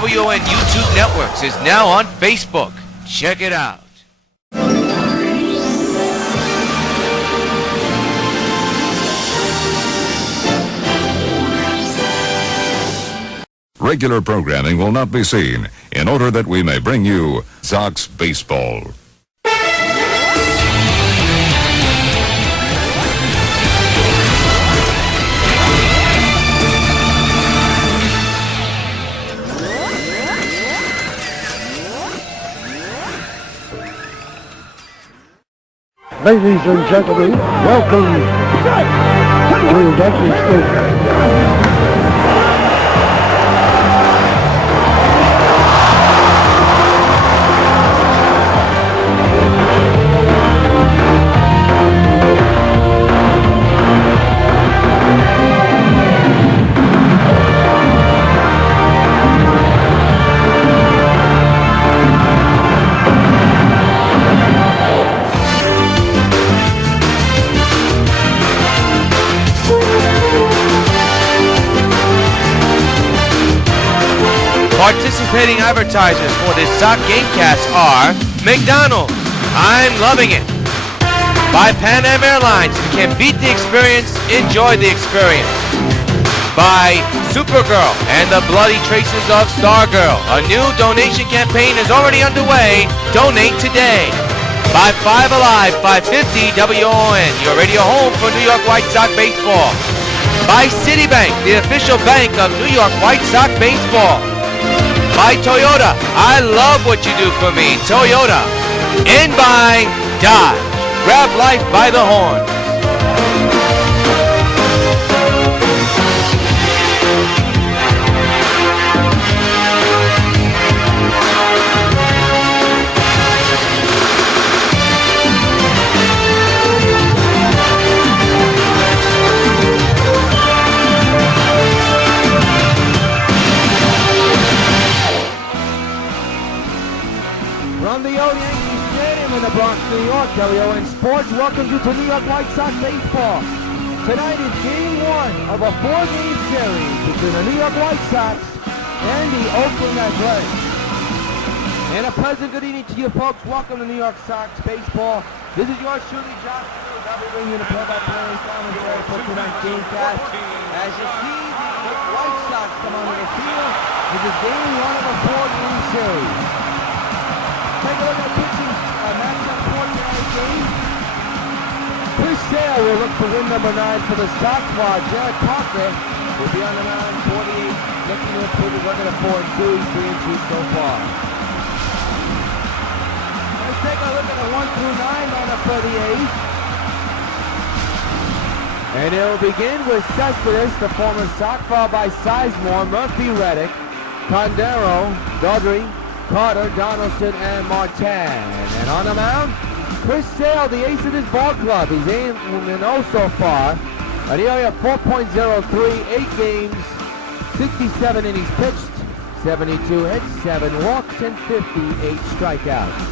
WON YouTube Networks is now on Facebook. Check it out. Regular programming will not be seen in order that we may bring you Sox baseball. Ladies and gentlemen, welcome to Yankee Stadium. Participating advertisers for this Sox Gamecast are McDonald's, I'm loving it. By Pan Am Airlines, if you can beat the experience, enjoy the experience. By Supergirl and the Bloody Traces of Stargirl, a new donation campaign is already underway. Donate today. By 5 Alive, 550 WON, your radio home for New York White Sox baseball. By Citibank, the official bank of New York White Sox baseball. By Toyota, I love what you do for me, Toyota. And by Dodge, grab life by the horn. From the old Yankee Stadium in the Bronx, New York, WON Sports welcomes you to New York White Sox baseball. Tonight is Game 1 of a 4-game series between the New York White Sox and the Oakland A. And a pleasant good evening to you folks. Welcome to New York Sox baseball. This is yours truly, Josh. I'll be bringing you the play-by-play commentary for tonight's Gamecast. As you see the White Sox come onto the field, this is Game 1 of a 4-game series. Take a look at the pitching matchup for tonight's game. Chris Sale will look for win number 9 for the Sox, while Jared Parker will be on the mound, 48, looking to improve his record of 4-2. He's 3-2 so far. Let's take a look at the 1 through 9 lineup for the A's. And it will begin with Cespedes, the former Sox, followed by Sizemore, Murphy, Reddick, Condero, Dodry, Carter, Donaldson, and Martin. And on the mound, Chris Sale, the ace of this ball club. He's aiming so far. An ERA of 4.03, 8 games, 67 innings pitched, 72 hits, 7 walks, and 58 strikeouts.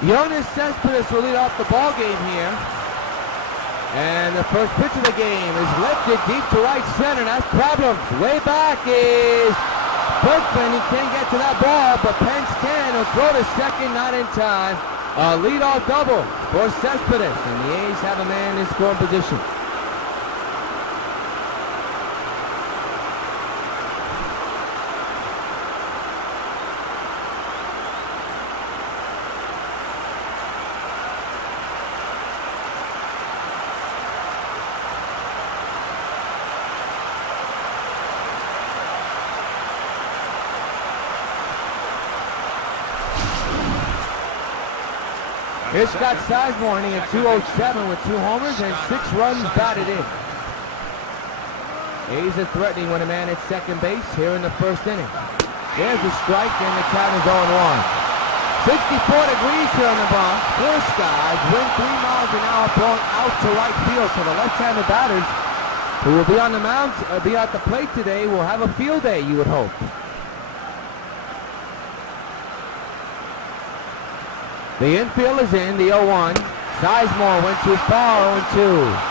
Yoenis Cespedes will lead off the ball game here. And the first pitch of the game is lifted deep to right center. That's problems. Way back is Berkman. He can't get to that ball, but Pence can. He'll throw to second, not in time. A leadoff double for Cespedes. And the A's have a man in scoring position. Here's Scott Sizemore hitting at 207 with 2 homers and 6 runs batted in. A's are threatening when a man at second base here in the first inning. There's a strike, and the count is 0-1. 64 degrees here in the Bronx. Clear skies, wind 3 miles an hour blowing out to right field. So the left-handed batters who will be on the mound, be at the plate today, will have a field day, you would hope. The infield is in, the 0-1. Sizemore went too far, 0-2.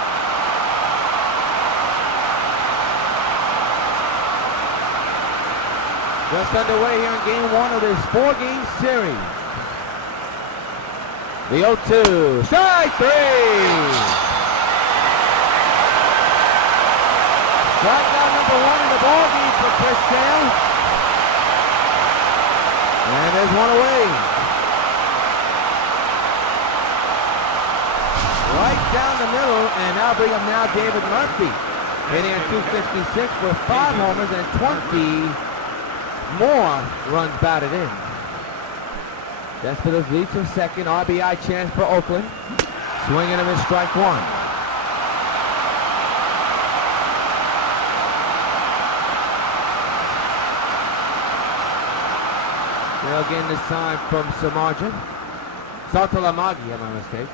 Just underway here in game 1 of this 4-game series. The 0-2, strike 3! Strikeout number 1 in the ballgame for Chris Sale. And there's one away. Right down the middle, and now bring up now David Murphy. Hitting at 256 with 5 homers and 20 more runs batted in. Cespedes leads from second. RBI chance for Oakland. Swinging him in strike 1. Now again this time from Samardzija. Saltalamagi, am I mistaken?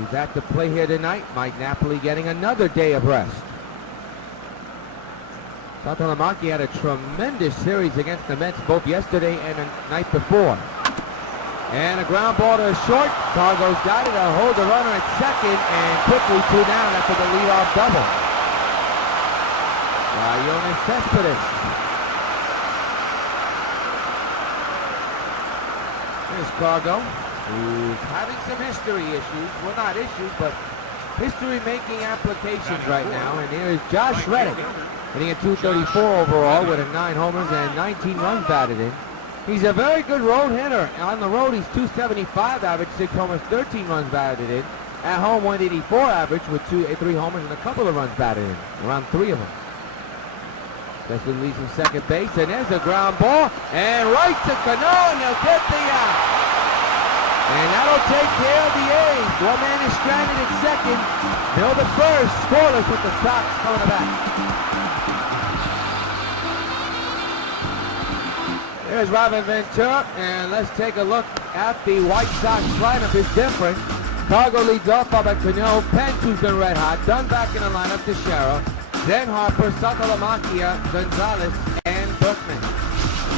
He's at the play here tonight. Mike Napoli getting another day of rest. Saltalamagi had a tremendous series against the Mets both yesterday and the night before. And a ground ball to short. Cargo's got it. I'll hold the runner at second and quickly 2 down after the leadoff double. Yoenis Cespedes. Here's Cargo, who's having some history issues. Well, not issues, but history-making applications right now. And here is Josh Reddick, hitting at 234 overall with 9 homers and 19 runs batted in. He's a very good road hitter. On the road, he's 275 average, 6 homers, 13 runs batted in. At home, 184 average with 3 homers and a couple of runs batted in, around 3 of them. That's what leads from second base, and there's a ground ball, and right to Cano, and they'll get the out. And that'll take care of the A's. One man is stranded at second. Bill the first, scoreless with the Sox coming back. There's Robin Ventura, and let's take a look at the White Sox lineup. It's different. Cargo leads off by Cano, Pence, who's been red hot, done back in the lineup, Teixeira, then Harper, Saltalamagi, Gonzalez, and Berkman.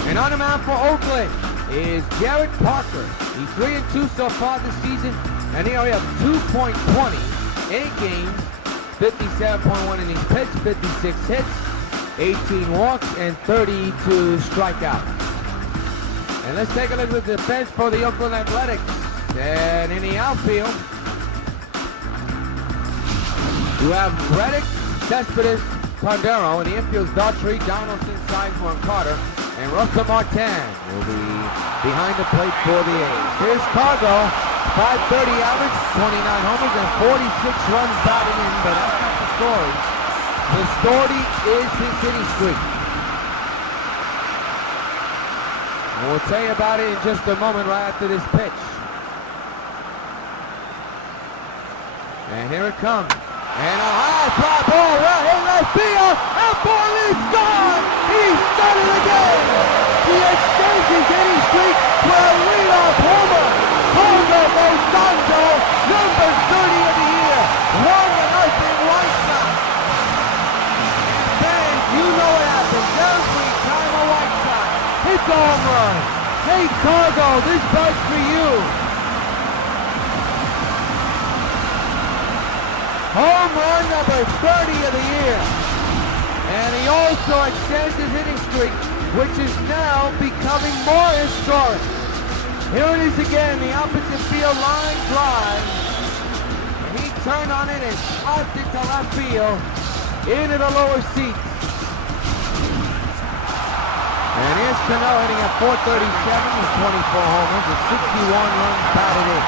And on the mound for Oakland is Garrett Parker. He's 3-2 so far this season, and he only has 2.20, 8 games, 57.1 innings pitched, 56 hits, 18 walks, and 32 strikeouts. And let's take a look at the defense for the Oakland Athletics. And in the outfield, you have Reddick, Cespedes, Condero. In the infield, Daughtry, Donaldson, Sizemore, and Carter. And Russell Martin will be behind the plate for the A's. Here's Cargo, 530 average, 29 homers, and 46 runs batted in. But that's not the story. The story is his hitting streak. And we'll tell you about it in just a moment right after this pitch. And here it comes. And a high fly ball right in left field. That ball is gone. He's done it again. He extends his hitting streak with a leadoff homer. Cargo Lozano, number 30 of the year. 1-0 White Sox. And fans, you know what happens every time a White Sox hits a home run. Hey Cargo, this bird's for you. Home run number 30 of the year. And he also extends his hitting streak, which is now becoming more historic. Here it is again, the opposite field line drive. He turned on it and popped it to left field into the lower seats. And here's Cano hitting at 437 with 24 homers and 61 runs batted in.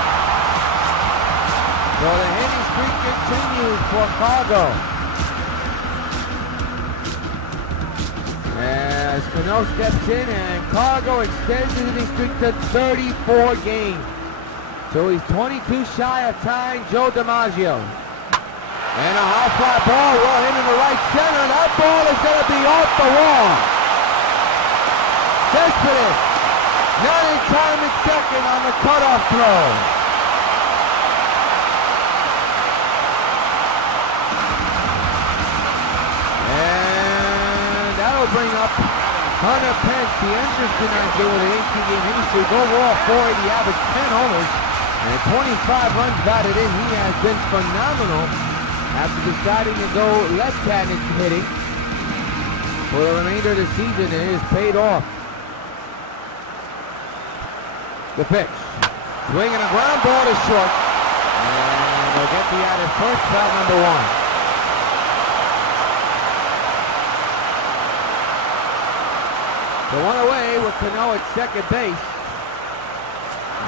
So the hitting streak continues for Cargo. As Cano steps in and Cargo extends his hitting streak to 34 games. So he's 22 shy of tying Joe DiMaggio. And a high fly ball will hit in the right center. That the wall. Desperate. Not in time at second on the cutoff throw. And that'll bring up Hunter Pence, the entrance tonight with an 18-game hitting streak. Overall, 480 average, 10 homers, and 25 runs batted in. He has been phenomenal after deciding to go left-handed hitting for the remainder of the season, and it has paid off. The pitch. Swinging a ground ball to short. And they'll get the out at first, foul number 1. The one away with Cano at second base.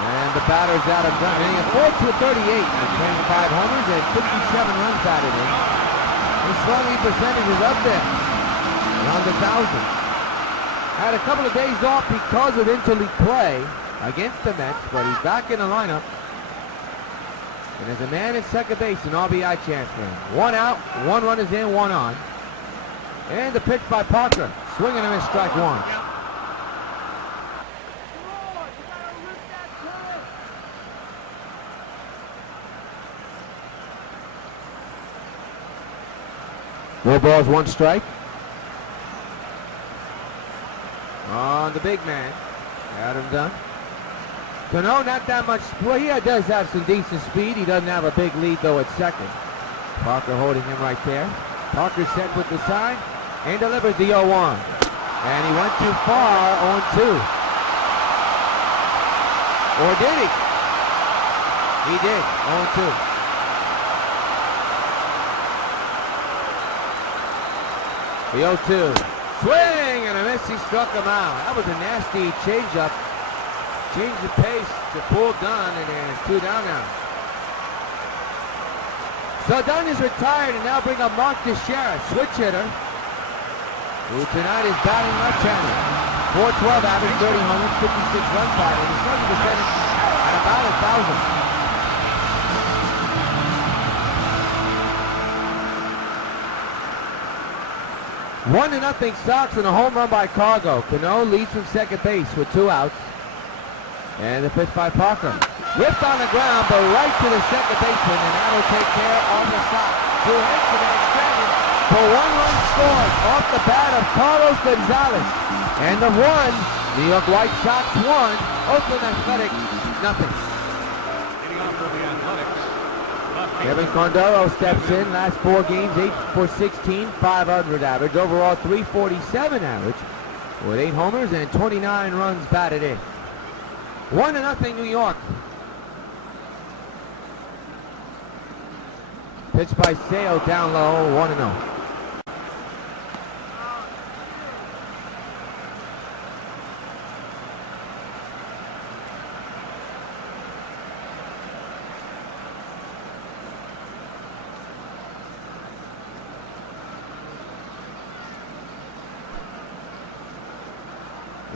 And the batter's out of ground. And he has 4 to 38 with 25 homers and 57 runs batted in. His slugging percentage is up there, around 1,000. Had a couple of days off because of interleague play against the Mets, but he's back in the lineup. And there's a man at second base, an RBI chance for him. 1 out, 1 run is in, 1 on. And the pitch by Parker. Swinging and a miss, strike 1. No balls, 1 strike. On the big man. Adam Dunn. Cano, not that much. Well, he does have some decent speed. He doesn't have a big lead, though, at second. Parker holding him right there. Parker set with the sign and delivers the 0-1. And he went too far on 2. Or did he? He did, 0-2. The 0-2. Swing and a miss. He struck him out. That was a nasty changeup. Changed the pace to pull Dunn, and it's 2 down now. So Dunn is retired, and now bring up Mark Teixeira, switch hitter, who tonight is batting left-handed. 412 average, 30 homers, 56 runs batted, and his slugging percentage at about 1,000. 1-0 Sox and a home run by Cargo. Cano leads from second base with 2 outs. And the pitch by Parker. Whipped on the ground, but right to the second baseman, and that'll take care of the Sox. 2 hits and an extended for 1 run scored off the bat of Carlos Gonzalez. And the 1, New York White Sox 1, Oakland Athletics nothing. Kevin Condoro steps in, last 4 games, 8 for 16, 500 average, overall 347 average, with 8 homers and 29 runs batted in. 1-0 New York. Pitch by Sale down low, 1-0.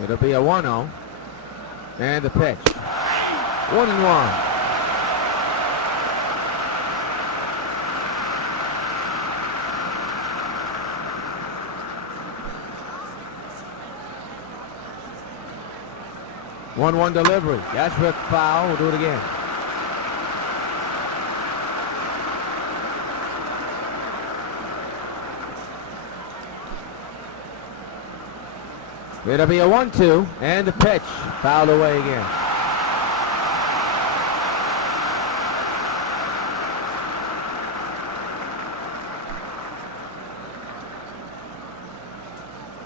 It'll be a 1-0. And the pitch. 1-1. One delivery. That's ripped foul. We'll do it again. It'll be a 1-2, and the pitch fouled away again.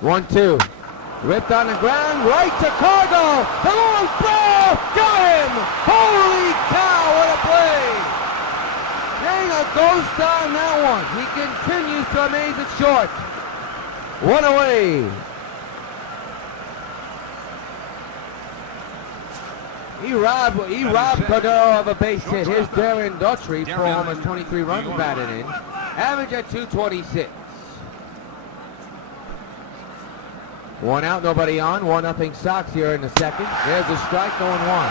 One-two, ripped on the ground, right to Cargo. The long throw, got him! Holy cow! What a play! Dang, a ghost on that one. He continues to amaze it short. 1 away. He robbed Cordero of a base hit. Here's Darren Daughtry for almost 23 runs batted in. Average at 226. 1 out, nobody on. 1-0 Sox here in the second. There's a strike, 0-1.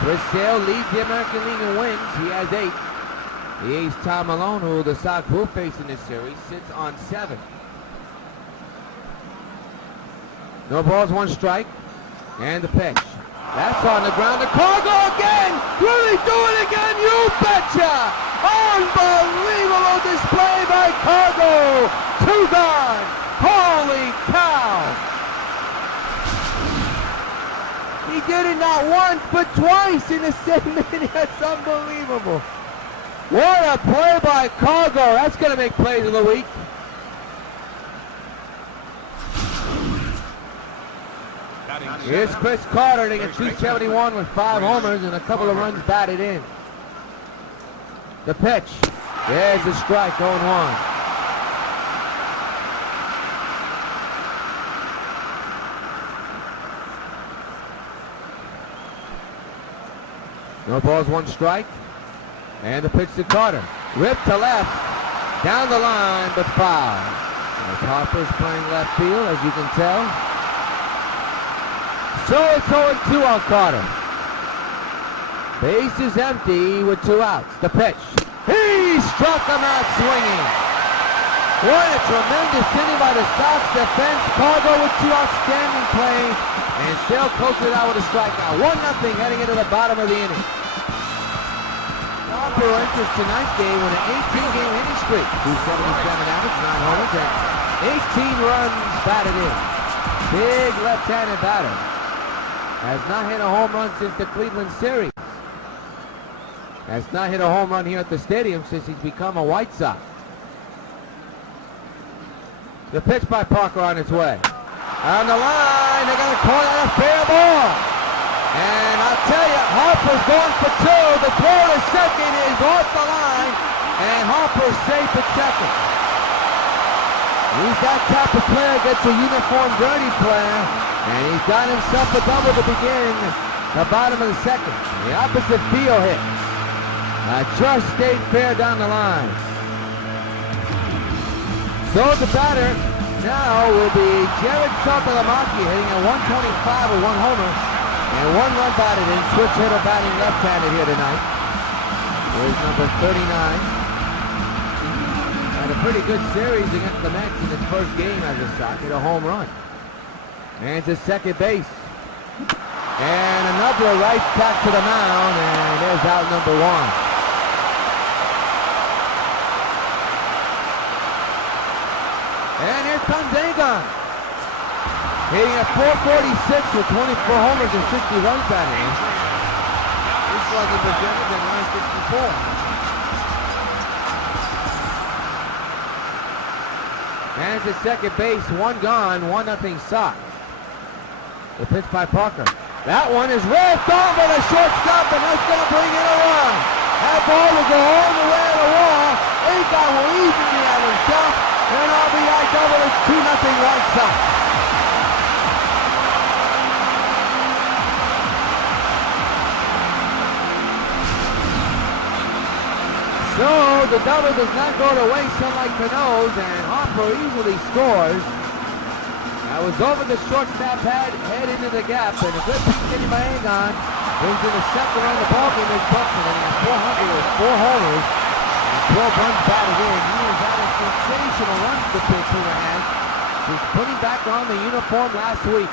Chris Sale leads the American League in wins. He has 8. The ace Tom Malone, who the Sox will face in this series, sits on 7. No balls, 1 strike. And the pitch. That's on the ground. The Cargo again! Will he do it again? You betcha! Unbelievable display by Cargo! 2 gone! Holy cow! He did it not once, but twice in the same inning. That's unbelievable. What a play by Cargo. That's going to make plays of the week. Here's Chris Carter hitting a 271 with 5 homers and a couple of runs batted in. The pitch. There's the strike, 0-1. No balls, 1 strike. And the pitch to Carter. Ripped to left. Down the line, but foul. And Harper's playing left field, as you can tell. So it's 0-2 on Carter. Base is empty with 2 outs. The pitch. He struck him out swinging. What a tremendous inning by the Sox defense. Cargo with 2 outstanding plays and still closes it out with a strikeout. 1-0 heading into the bottom of the inning. Harper enters tonight's game with an 18-game hitting streak. 277 average, 9 homers, and 18 runs batted in. Big left-handed batter. Has not hit a home run since the Cleveland series. Has not hit a home run here at the stadium since he's become a White Sox. The pitch by Parker on its way. On the line, they're going to call that a fair ball. And I'll tell you, Harper's going for 2. The throw to second is off the line, and Harper's safe at second. He's that type of player, gets a uniform dirty player, and he's got himself a double to begin the bottom of the second. The opposite field hit. Just stayed fair down the line. So the batter now will be Jared Saltalamacchi, hitting a 125 with 1 homer and 1 run batted in. Switch hitter batting left-handed here tonight. Here's number 39. Had a pretty good series against the Mets in his first game as a Sox. Hit a home run. And to second base. And another right back to the mound, and there's out number 1. And here comes Agon. Hitting at 446 with 24 homers and 60 runs batted in. He's slugging better than 964. And to second base, 1 gone, 1-0 Sox. The pitch by Parker. That one is ripped over the shortstop, and that's going to bring in a run. That ball will go all the way to the wall. Agon will even it out himself. And RBI double is 2-0 White Sox. So the double does not go to waste, unlike Cano's, and Harper easily scores. That was over the shortstop head into the gap, and a good piece hitting by Agon brings in the second run of the ballgame is Buckman, and he has 400 with 4 homers and 12 runs batted in. He was out of sensational runs the pitcher has since putting back on the uniform last week.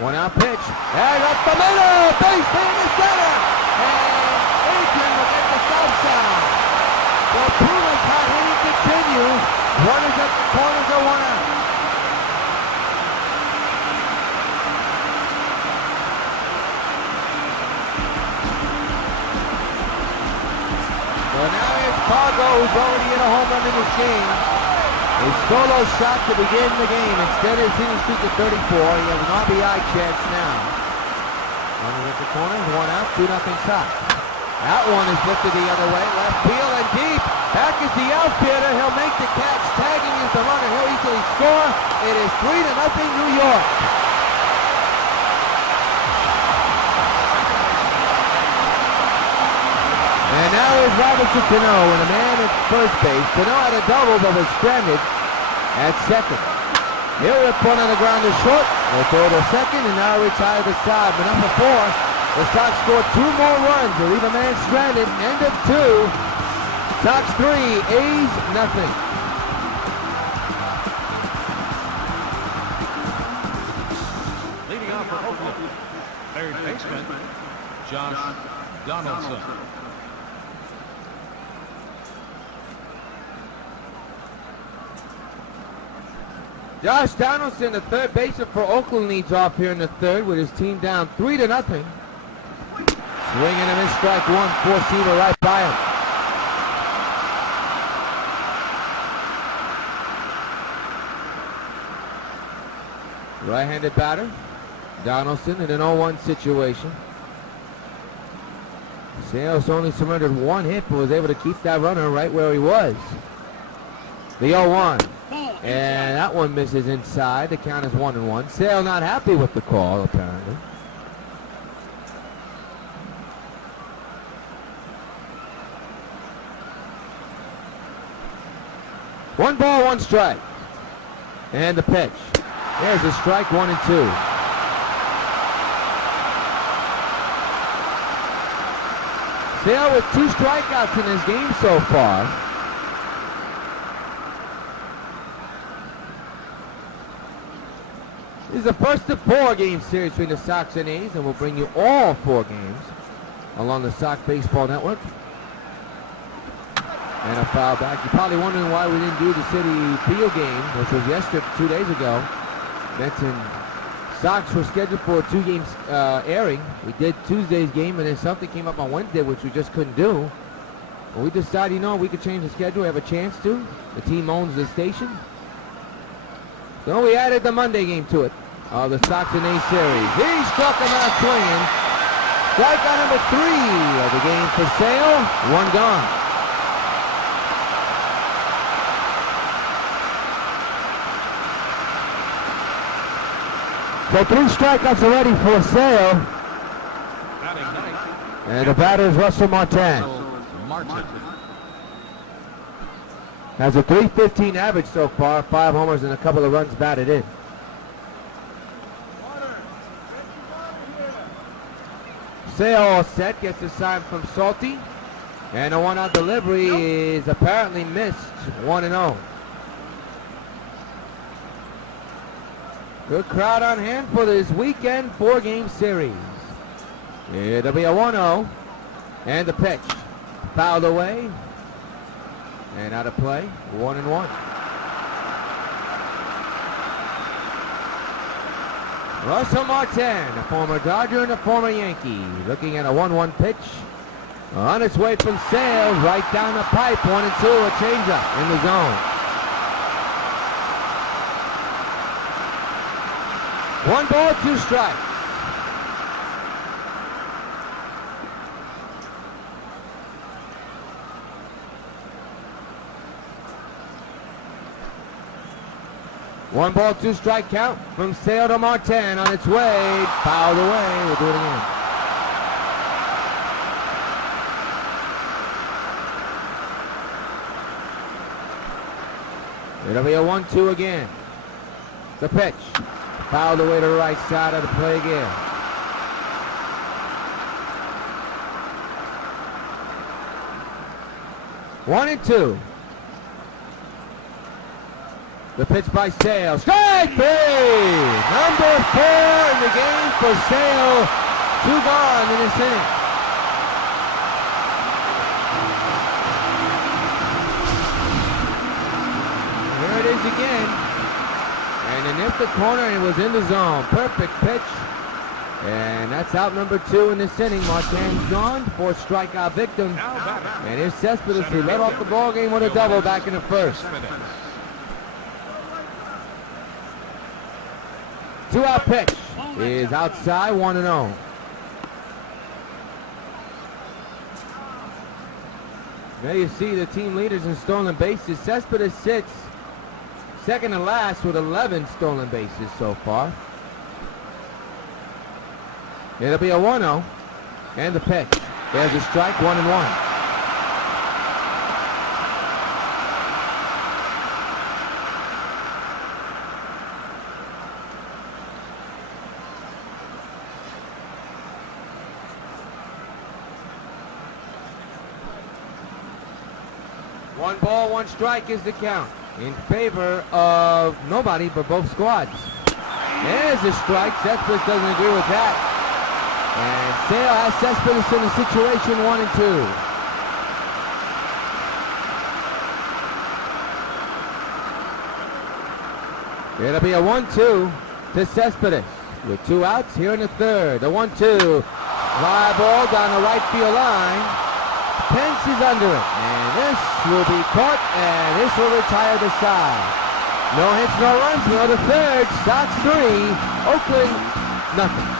1 out pitch, and up the middle, base hit in the center, and Adrian will get the south side. So Puma's hot hitting continues. Runners at the corners are 1 out. So now here's Cargo, who's already hit a home run in this game. A solo shot to begin the game. Instead of his hitting streak at 34, he has an RBI chance now. Runners at the corners, 1 out, 2-0 Sox. That one is lifted the other way, left field and deep. Back is the outfielder. He'll make the catch. Tagging is the runner. He'll easily score. It is 3-0 New York. And now is Robinson Cano, and a man at first base. Cano had a double but was stranded at second. He'll rip one on the ground to short. He'll throw to second and now retire the side. But number 4 The Sox score 2 more runs to leave a man stranded. End of 2. Sox 3, A's nothing. Leading off for Oakland, third baseman, Josh Donaldson. Josh Donaldson, the third baseman for Oakland, leads off here in the third with his team down 3-0. Swing and a miss, strike one, four-seamer right by him. Right-handed batter, Donaldson in an 0-1 situation. Sales only surrendered one hit, but was able to keep that runner right where he was. The 0-1. And that one misses inside. The count is 1-1. Sale not happy with the call, apparently. One ball, one strike. And the pitch. There's a strike, 1-2. Sale with 2 strikeouts in this game so far. This is the first of 4 game series between the Sox and A's, and we'll bring you all 4 games along the Sox Baseball Network. And a foul back. You're probably wondering why we didn't do the City Field game, which was yesterday, 2 days ago. Mets and Sox were scheduled for a 2 games airing. We did Tuesday's game, and then something came up on Wednesday, which we just couldn't do. But we decided, you know, we could change the schedule. We have a chance to. The team owns the station. So we added the Monday game to it. The Sox and A series. He struck him out swinging. Strikeout number 3 of the game for Sale. 1 gone. So 3 strikeouts already for Sale. And the batter is Russell Martin. Has a .315 average so far, 5 homers and a couple of runs batted in. Sale all set, gets a sign from Salty. And a 1-out delivery is apparently missed, 1-0. Good crowd on hand for this weekend 4-game series. It'll be a 1-0. And the pitch. Fouled away. And out of play, 1-1. Russell Martin, a former Dodger and a former Yankee, looking at a 1-1 pitch. On its way from Sale, right down the pipe, 1-2, a changeup in the zone. 1 ball, 2 strikes. One ball, 2 strike count from Sale to Martin on its way. Fouled away. We'll do it again. It'll be a 1-2 again. The pitch. Fouled away to the right side of the play again. One and 2. The pitch by Sale. Strike 3! Number 4 in the game for Sale. 2 gone in this inning. Here it is again. And in the corner, and it was in the zone. Perfect pitch. And that's out number 2 in this inning. Martin's gone. 4th strikeout victim. And here's Cespedes, who led off the ball game with a double back in the first. 2-out pitch is outside, 1-0. There you see the team leaders in stolen bases. Cespedes sits second to last with 11 stolen bases so far. It'll be a 1-0. And the pitch. There's a strike, 1-1. 1 ball, 1 strike is the count in favor of nobody but both squads. There's a strike. Cespedes doesn't agree with that. And Sale has Cespedes in the situation 1 and 2. It'll be a 1-2 to Cespedes with 2 outs here in the third. The 1-2. Fly ball down the right field line. Pence is under it. And this will be caught, and this will retire the side. No hits, no runs. We go to third. Sox 3, Oakland nothing.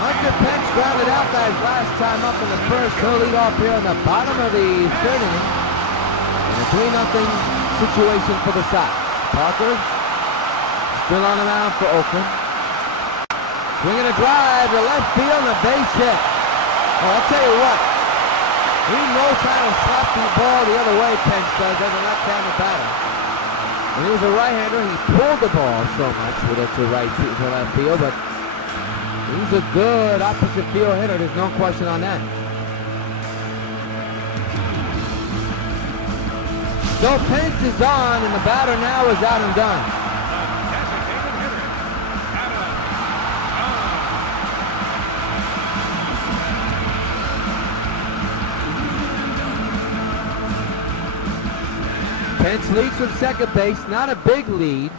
Hunter Pence grounded out that last time up in the first. He'll lead off here in the bottom of the third inning. And a 3-0 situation for the Sox. Parker still on the mound for Oakland. Swinging a drive to left field and a base hit. Well, I'll tell you what. He knows how to slap the ball the other way, Pence does, as a left-handed batter. When he was a right-hander, he pulled the ball so much with it to left field, but he's a good opposite field hitter. There's no question on that. So Pence is on, and the batter now is out and done. Pence leads from second base, not a big lead.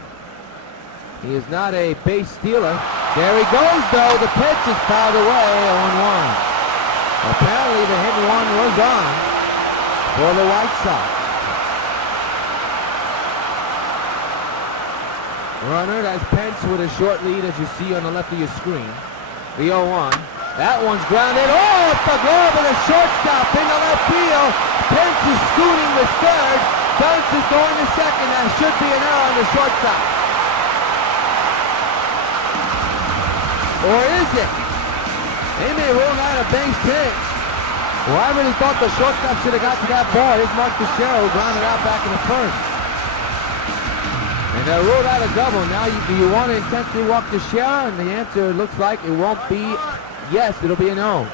He is not a base stealer. There he goes, though. The pitch is fouled away, 0-1. Apparently the hit and run was on for the White Sox. Runner, that's Pence with a short lead, as you see on the left of your screen. The 0-1. That one's grounded. Oh, off the glove of the shortstop in the left field. Pence is scooting with third. Dunce is going to second. That should be an error on the shortstop. Or is it? They may rule out a base hit. Well, I really thought the shortstop should have got to that ball. Here's Mark Teixeira, who grounded out back in the first. And they ruled out a double. Now, do you want to intentionally walk Teixeira? And the answer looks like it won't be yes. It'll be a no.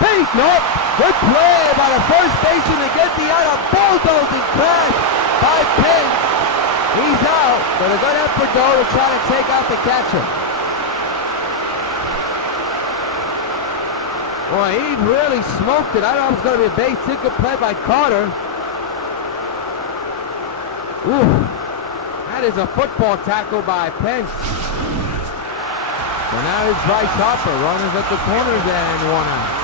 Base, nope. Good play by the first baseman to get the out. A bulldozing crash by Pence. He's out, but a good effort though to try to take out the catcher. Boy, he really smoked it. I thought it was going to be a base hit. Good play by Carter. Ooh, that is a football tackle by Pence. So now it's Bryce Harper. Runners at the corners and 1 out.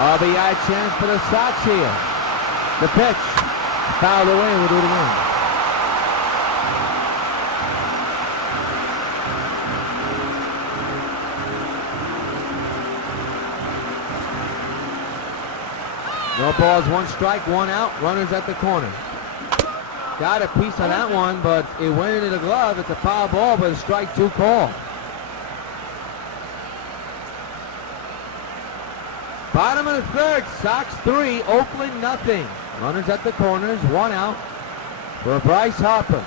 RBI chance for the Sox here. The pitch. Fouled away. We'll do it again. No balls, 1 strike, 1 out. Runners at the corner. Got a piece on that one, but it went into the glove. It's a foul ball, but a strike 2 call. Bottom of the third, Sox 3, Oakland nothing. Runners at the corners, 1 out for Bryce Harper.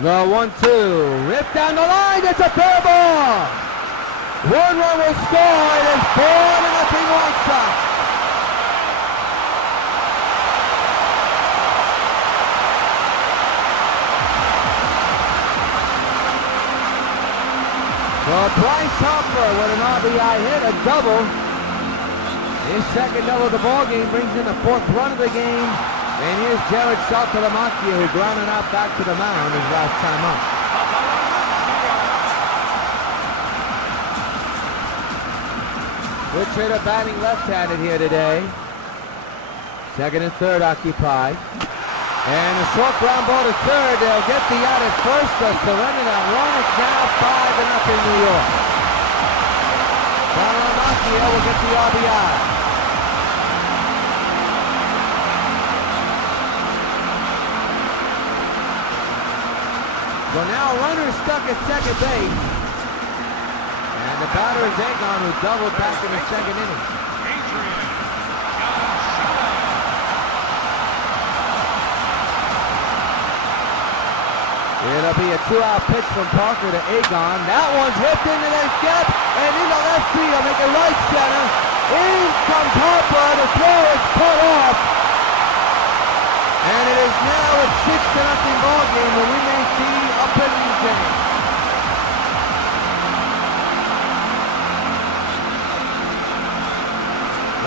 The 1-2, ripped down the line, it's a fair ball. 1 run will score, it is 4-0 White Sox. So Bryce Harper with an RBI hit, a double. His second double of the ball game brings in the 4th run of the game. And here's Jared Saltalamacchia, who grounded out back to the mound his last time up. Switch hitter batting left-handed here today. Second and third occupied. And a short ground ball to third. They'll get the out at first. They'll surrender that one. It's now 5-0 New York. Saltalamacchia will get the RBI. So now runner stuck at second base. And the batter is Egon, who doubled back in the second inning. It'll be a 2-out pitch from Parker to Agon. That one's ripped into the gap and into left field, make it right center. In comes Harper. The throw is cut off. And it is now a 6-0 ball game where we may see a pitching change.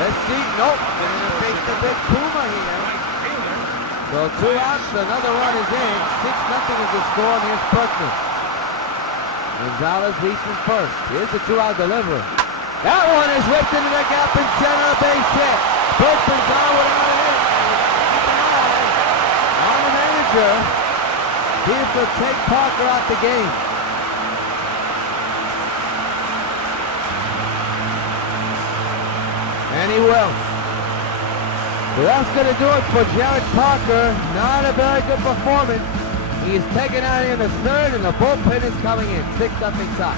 Let's see. Nope. They're going to face the big Puma here. So 2 outs, another run is in. 6-0 is the score, and here's Perkins. Gonzalez leads from first. Here's the 2-out delivery. That one is ripped into the gap in center, base hit. Perkins down without a hit. Keep an eye on the manager. See if he'll take Parker out the game. And he will. So that's going to do it for Jared Parker. Not a very good performance. He's taken out in the third, and the bullpen is coming in. 6-0 Sox.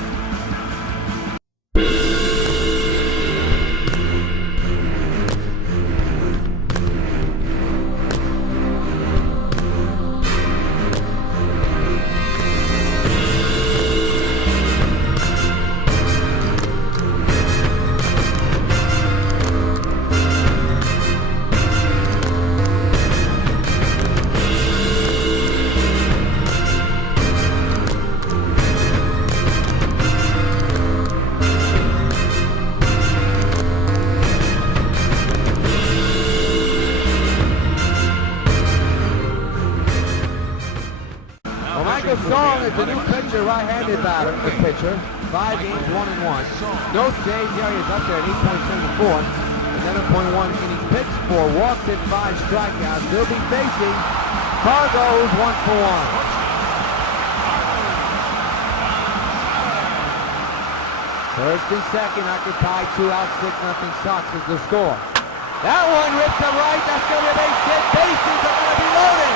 Song is the new pitcher, right-handed batter, the pitcher. 5 games, 1-1. No saves, the area is up there at 8.74. 11.1 innings pitched, 4 walks and 5 strikeouts. They'll be facing Fargo's 1-for-1. First and second occupied, 2 outs, 6-0 Sox is the score. That one ripped to right, that's going to be a base hit. Bases are going to be loaded.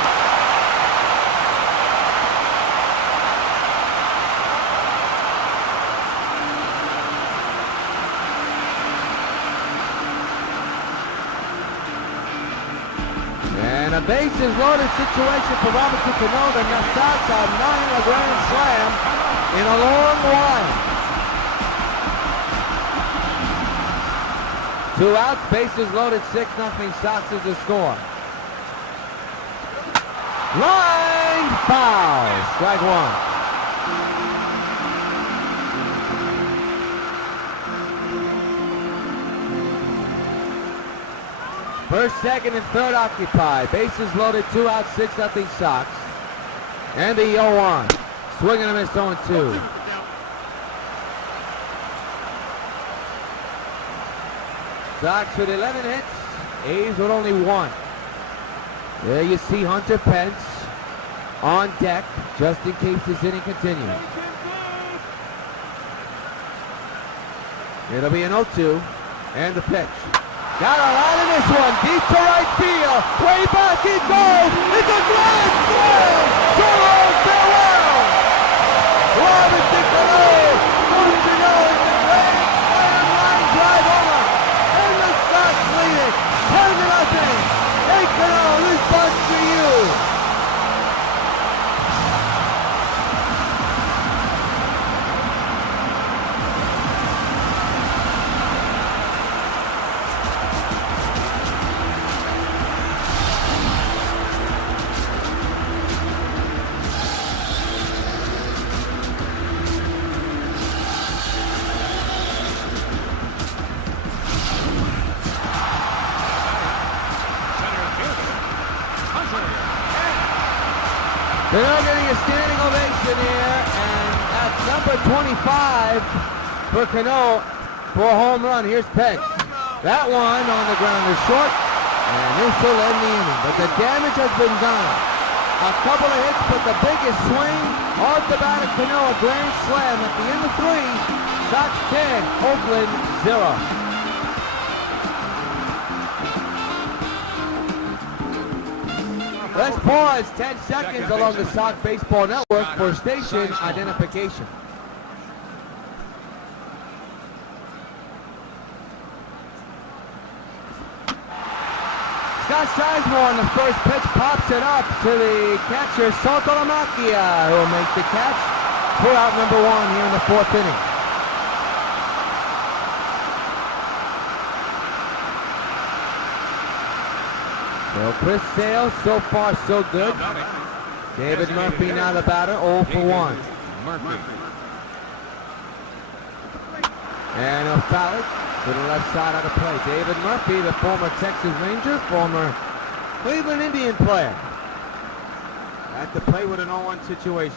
And a bases loaded situation for Robinson Cano. The Sox are not in a grand slam in a long while. 2 outs, bases loaded, 6-0 Sox is the score. Line foul, strike 1. First, second, and third occupied. Bases loaded, 2 outs, 6-0 Sox. And the WON. Swing and a miss, 0-2. Sox with 11 hits, A's with only 1. There you see Hunter Pence on deck, just in case this inning continues. It'll be an 0-2, and the pitch. Got a lot in this one, deep to right field, way back it goes, it's a grand slam, Jerome farewell! Robinson Cano, going to go in the grand slam line drive home, and the Sox lead it, 10-0. Hey Cano, this one's for you! They're now getting a standing ovation here, and that's number 25 for Cano for a home run. Here's Pence. That one on the ground is short, and this will end the inning. But the damage has been done. A couple of hits, but the biggest swing off the bat of Cano, a grand slam at the end of 3. Sox 10, Oakland 0. Let's pause 10 seconds along the Sox Baseball Network for station identification. Scott Sizemore on the first pitch, pops it up to the catcher, Sotolamacchia, who will make the catch for out number 1 here in the 4th inning. So Chris Sale, so far so good. David Murphy now the batter, 0 for 1. Murphy. And a foul to the left side out of play. David Murphy, the former Texas Ranger, former Cleveland Indian player. At the play with an 0-1 situation.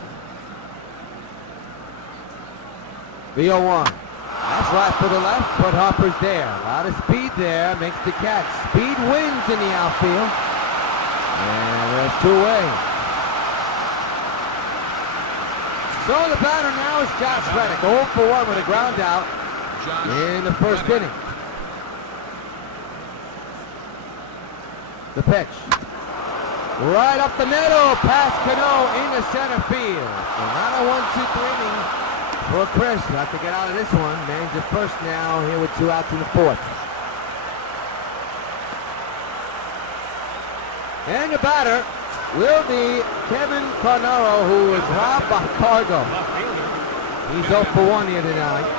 The 0-1. That's right for the left, but Harper's there. A lot of speed there, makes the catch. Speed wins in the outfield. And there's 2 away. So the batter now is Josh Reddick, 0 for 1 with a ground out in the 1st inning. The pitch. Right up the middle, past Cano into center field. So not a 1-2-3 inning for Chris. Have to get out of this one. Man's at first now, here with 2 outs in the 4th. And the batter will be Kevin Carnaro, who was robbed by Cargo. He's 0 for 1 here tonight.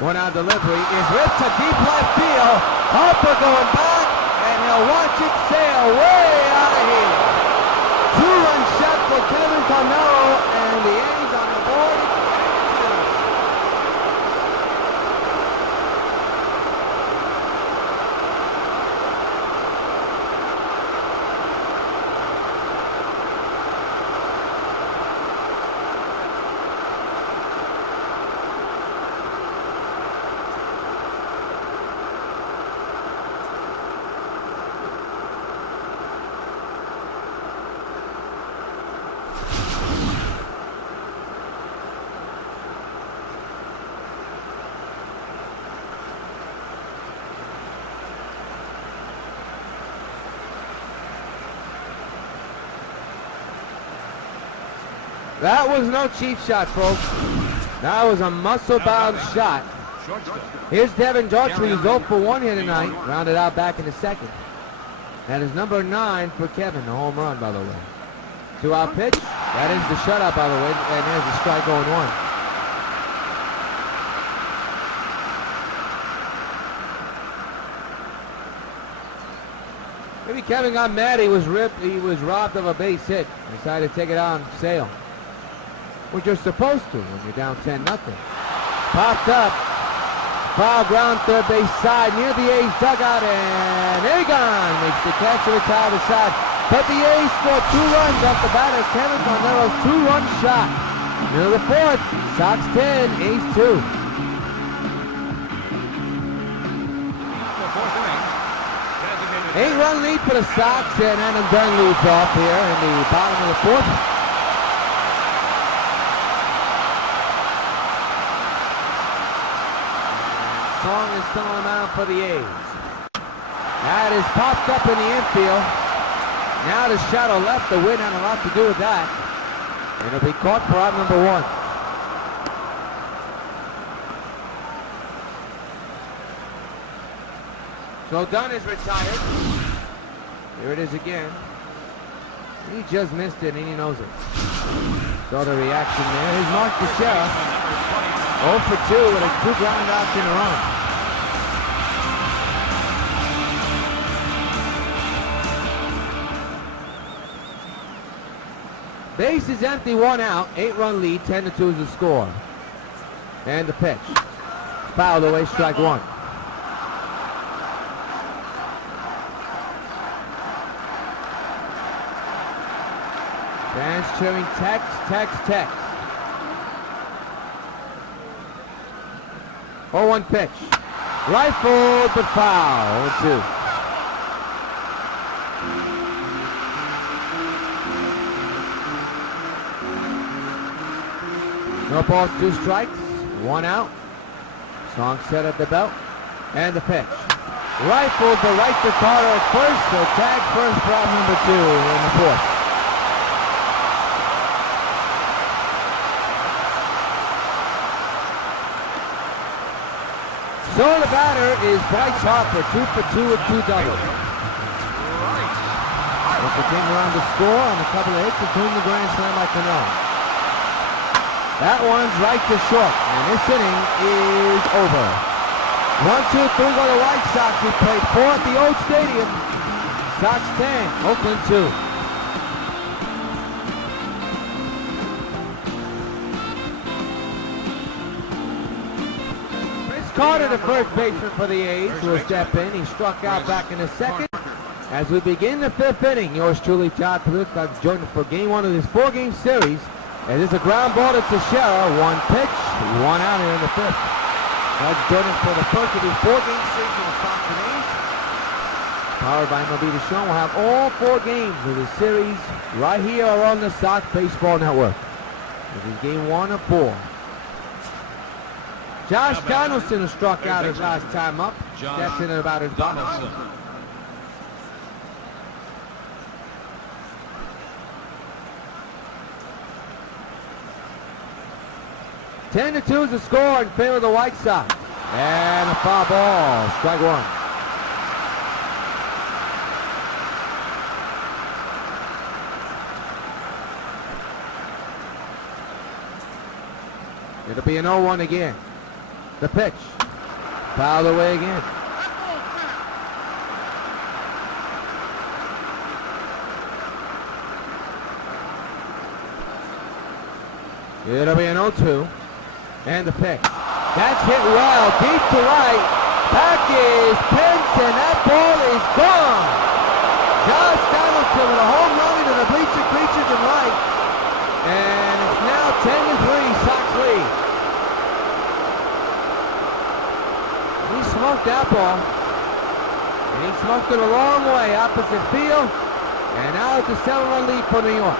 1-out delivery is ripped to deep left field. Harper going back, and he'll watch it sail way out of here. 2-run shot for Kevin Carnaro, and the A's on the board. That was no cheap shot, folks. That was a muscle-bound shot. Here's Devin Daughtry, who's 0 for 1 here tonight. Rounded out back in the 2nd. That is number 9 for Kevin, the home run, by the way. 2-out pitch. That is the shutout, by the way. And there's the strike 0-1. Maybe Kevin got mad. He was robbed of a base hit. Decided to take it on Sale. Which you're supposed to when you're down 10-0. Popped up. Foul ground third base side near the A's dugout, and Egon makes the catch to retire the side. But the A's scored 2 runs off the batter Kevin Carnaro's 2-run shot. Near the 4th, Sox 10, A's 2. The 4th inning. 8-run lead for the Sox, and Adam Dunn leads off here in the bottom of the 4th. Song is still on the mound for the A's. That is popped up in the infield. Now the shadow left. The wind had a lot to do with that. And it'll be caught for out number 1. So Dunn is retired. Here it is again. He just missed it and he knows it. Saw the reaction there. Here's Mark Teixeira. 0 for 2 with a 2 ground outs in a run. Base is empty, 1 out, 8-run lead, 10-2 is the score. And the pitch. Fouled away, strike 1. Fans cheering Tex, Tex, Tex. 0-1 pitch. Rifled, but foul. 0-2. No balls, 2 strikes, 1 out. Song set at the belt. And the pitch. Rifled, but right to Carter at first. So tag first for out number 2 in the 4th. So So the batter is Bryce Harper, 2 for 2 with 2 doubles. If came around to score on a couple of hits, including the grand slam by Cano. That one's right to short, and this inning is over. 1, 2, 3 go the White Sox. We played 4 at the old stadium. Sox 10, Oakland 2. Carter, the first baseman for the A's, will step in. He struck out back in the second. As we begin the 5th inning, yours truly, Todd Pruitt, joining for game 1 of this 4-game series. And there's a ground ball to Teixeira. 1 pitch, 1 out here in the 5th. That's joining for the first of these 4-game series of the Sox and A's. Powered by MLB The Show. We'll have all 4 games of the series right here on the Sox Baseball Network. This is game 1 of 4. Josh Donaldson struck out his last time up. That's in at about his bottom. 10-2 is the score in favor of the White Sox. And a foul ball, strike 1. It'll be an 0-1 again. The pitch, fouled away again. It'll be an 0-2. And the pitch. That's hit well, deep to right. Back is pinched, and that ball is gone. Josh Donaldson with a home run into the bleacher creatures in right. And it's now 10-3, Sox lead. He smoked that ball. And he smoked it a long way opposite field. And now it's a 7-run lead for New York.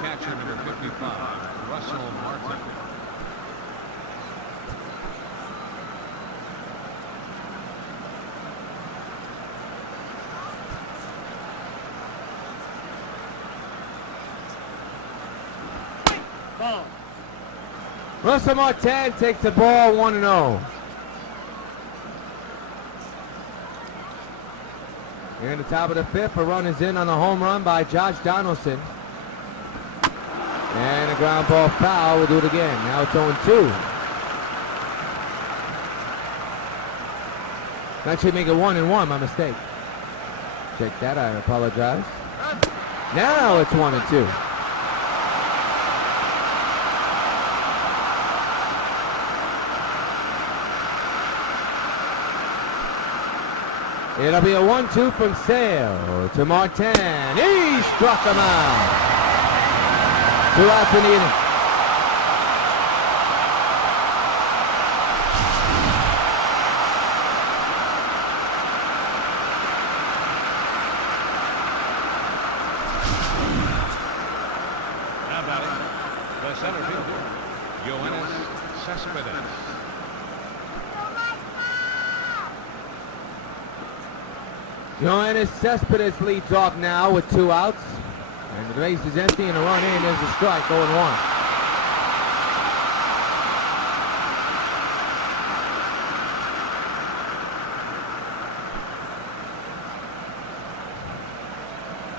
Catcher number 55, Russell Martin. Ball. Russell Martin takes the ball 1-0. Here in the top of the 5th, a run is in on a home run by Josh Donaldson. And a ground ball foul. We'll do it again. Now it's 0-2. Actually make it 1-1, my mistake. Check that, I apologize. Now it's 1-2. It'll be a 1-2 from Sale to Martin. He struck him out. 2 outs in the inning. Now batting, the center fielder, Yoenis Cespedes. Yoenis Cespedes leads off now with 2 outs. And the base is empty and a run in. There's a strike, 0-1.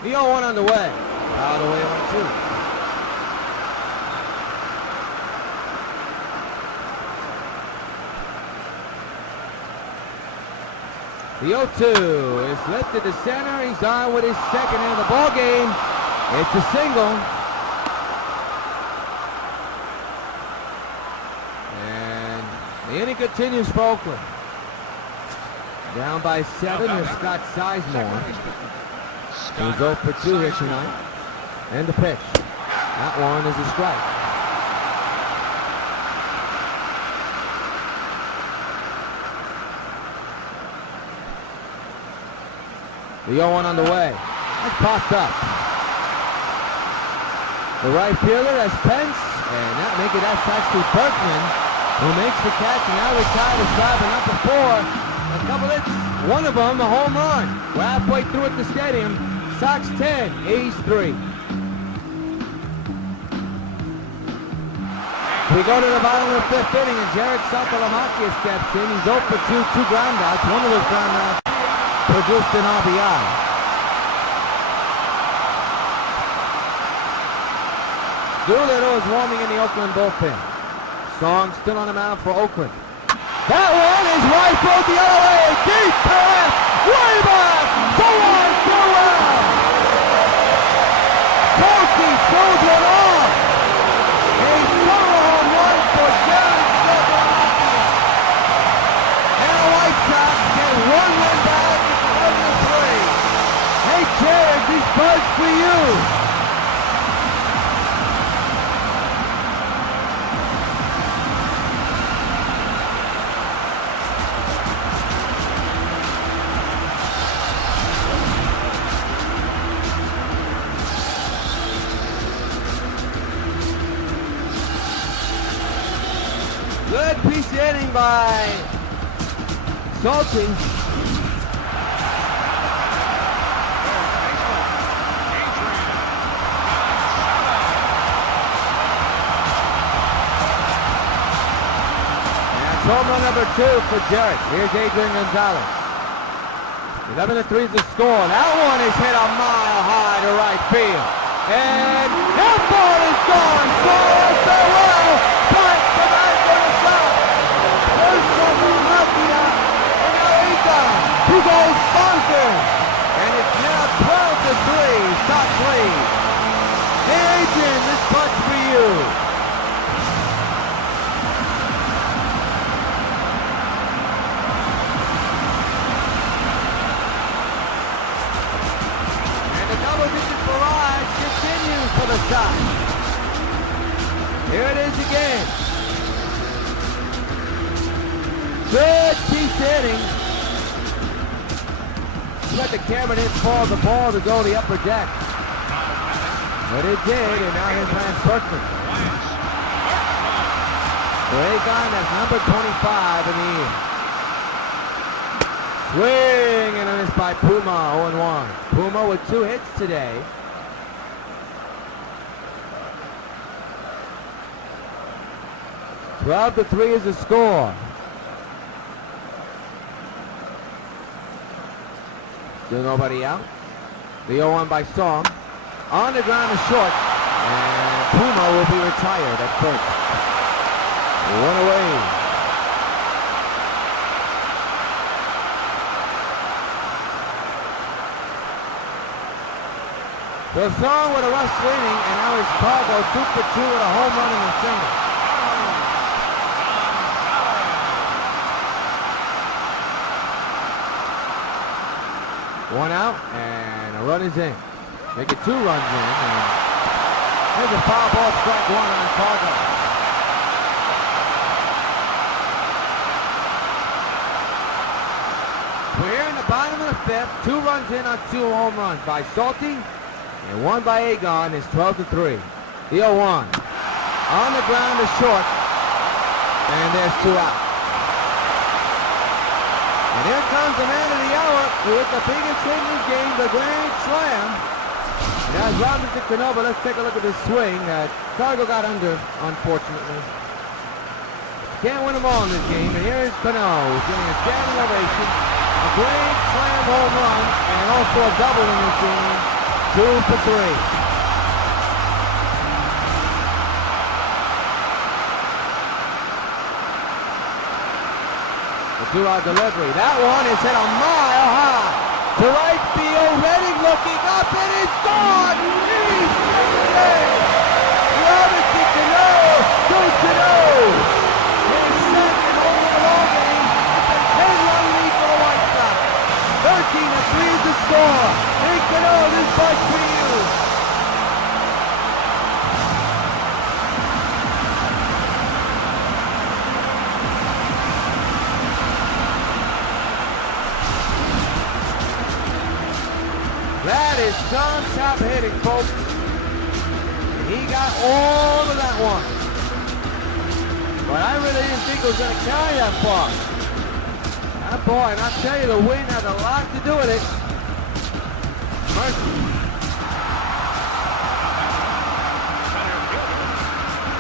The 0-1 on the way. Out of the way 1-2. The 0-2 is lifted to center. He's on with his second in the ball game. It's a single. And the inning continues for Oakland. Down by 7 is Scott Sizemore. He's 0 for 2 here tonight. And the pitch. That one is a strike. The 0-1 on the way. That popped up. The right fielder has Pence, and that's actually Berkman, who makes the catch and now retired as driver number 4. A couple hits, one of them a home run. We're halfway through at the stadium. Sox 10, A's 3. We go to the bottom of the 5th inning, and Jared Saltalamacchia steps in. He's 0 for 2, 2 ground outs. One of those ground outs produced an RBI. Doolittle is warming in the Oakland bullpen. Song still on the mound for Oakland. That one is rifled the other way, deep to left, way back, so on, so well. Tolkien throws it off. A solo home run for Jared Saltalamacchia. And the White Sox get 1 run back in the 3. Hey Jared, this buzz for you. Good piece of hitting by Salty. And home run number 2 for Jarrett. Here's Adrian Gonzalez. 11-3 is the score. That one is hit a mile high to right field. And that ball is gone. So well. Back to back for the Sox. First from Mafia, and now Egon. 2 goals bonkers. And it's now 12-3. Sox lead. Hey Adrian, this punch for you. Continues for the Sox. Here it is again. Good piece hitting. Let the camera didn't fall the ball to go the upper deck. But it did, and now here's Lance Berkman. So Agon, that's number 25 in the year. Swing and a miss by Puma, 0-1. Puma with 2 hits today. Twelve to 3 is the score. Still nobody out. The 0-1 by Song. On the ground is short. And Puma will be retired at first. 1 away. So Song with a rush swinging, and now it's Cargo 2 for 2 with a home run and a single. One out, and a run is in. Make it 2 runs in, and there's a foul ball, strike 1 on Cargo. We're here in the bottom of the 5th, 2 runs in on 2 home runs by Salty, and 1 by Agon is 12-3. The 0-1. On the ground is short, and there's 2 out. And here comes the man of the hour with the biggest hit in the game, the grand slam. And as Robinson Cano, let's take a look at this swing. Cargo got under, unfortunately. Can't win them all in this game. And here's Cano getting a standing ovation, a grand slam home run, and also a double in this game. 2 for 3. The 2-out delivery. That one is hit a mile high to right field. Redding looking up, and it's gone. He's in. Robinson Cano, 2-0. His second home run all game. It's a 10-run lead for the White Sox. 13-3 is the score. Hey Cano, this buzz for you. That's on-top hitting, folks. He got all of that one. But I really didn't think it was going to carry that far. That boy, and I'll tell you, the wind had a lot to do with it. Murphy.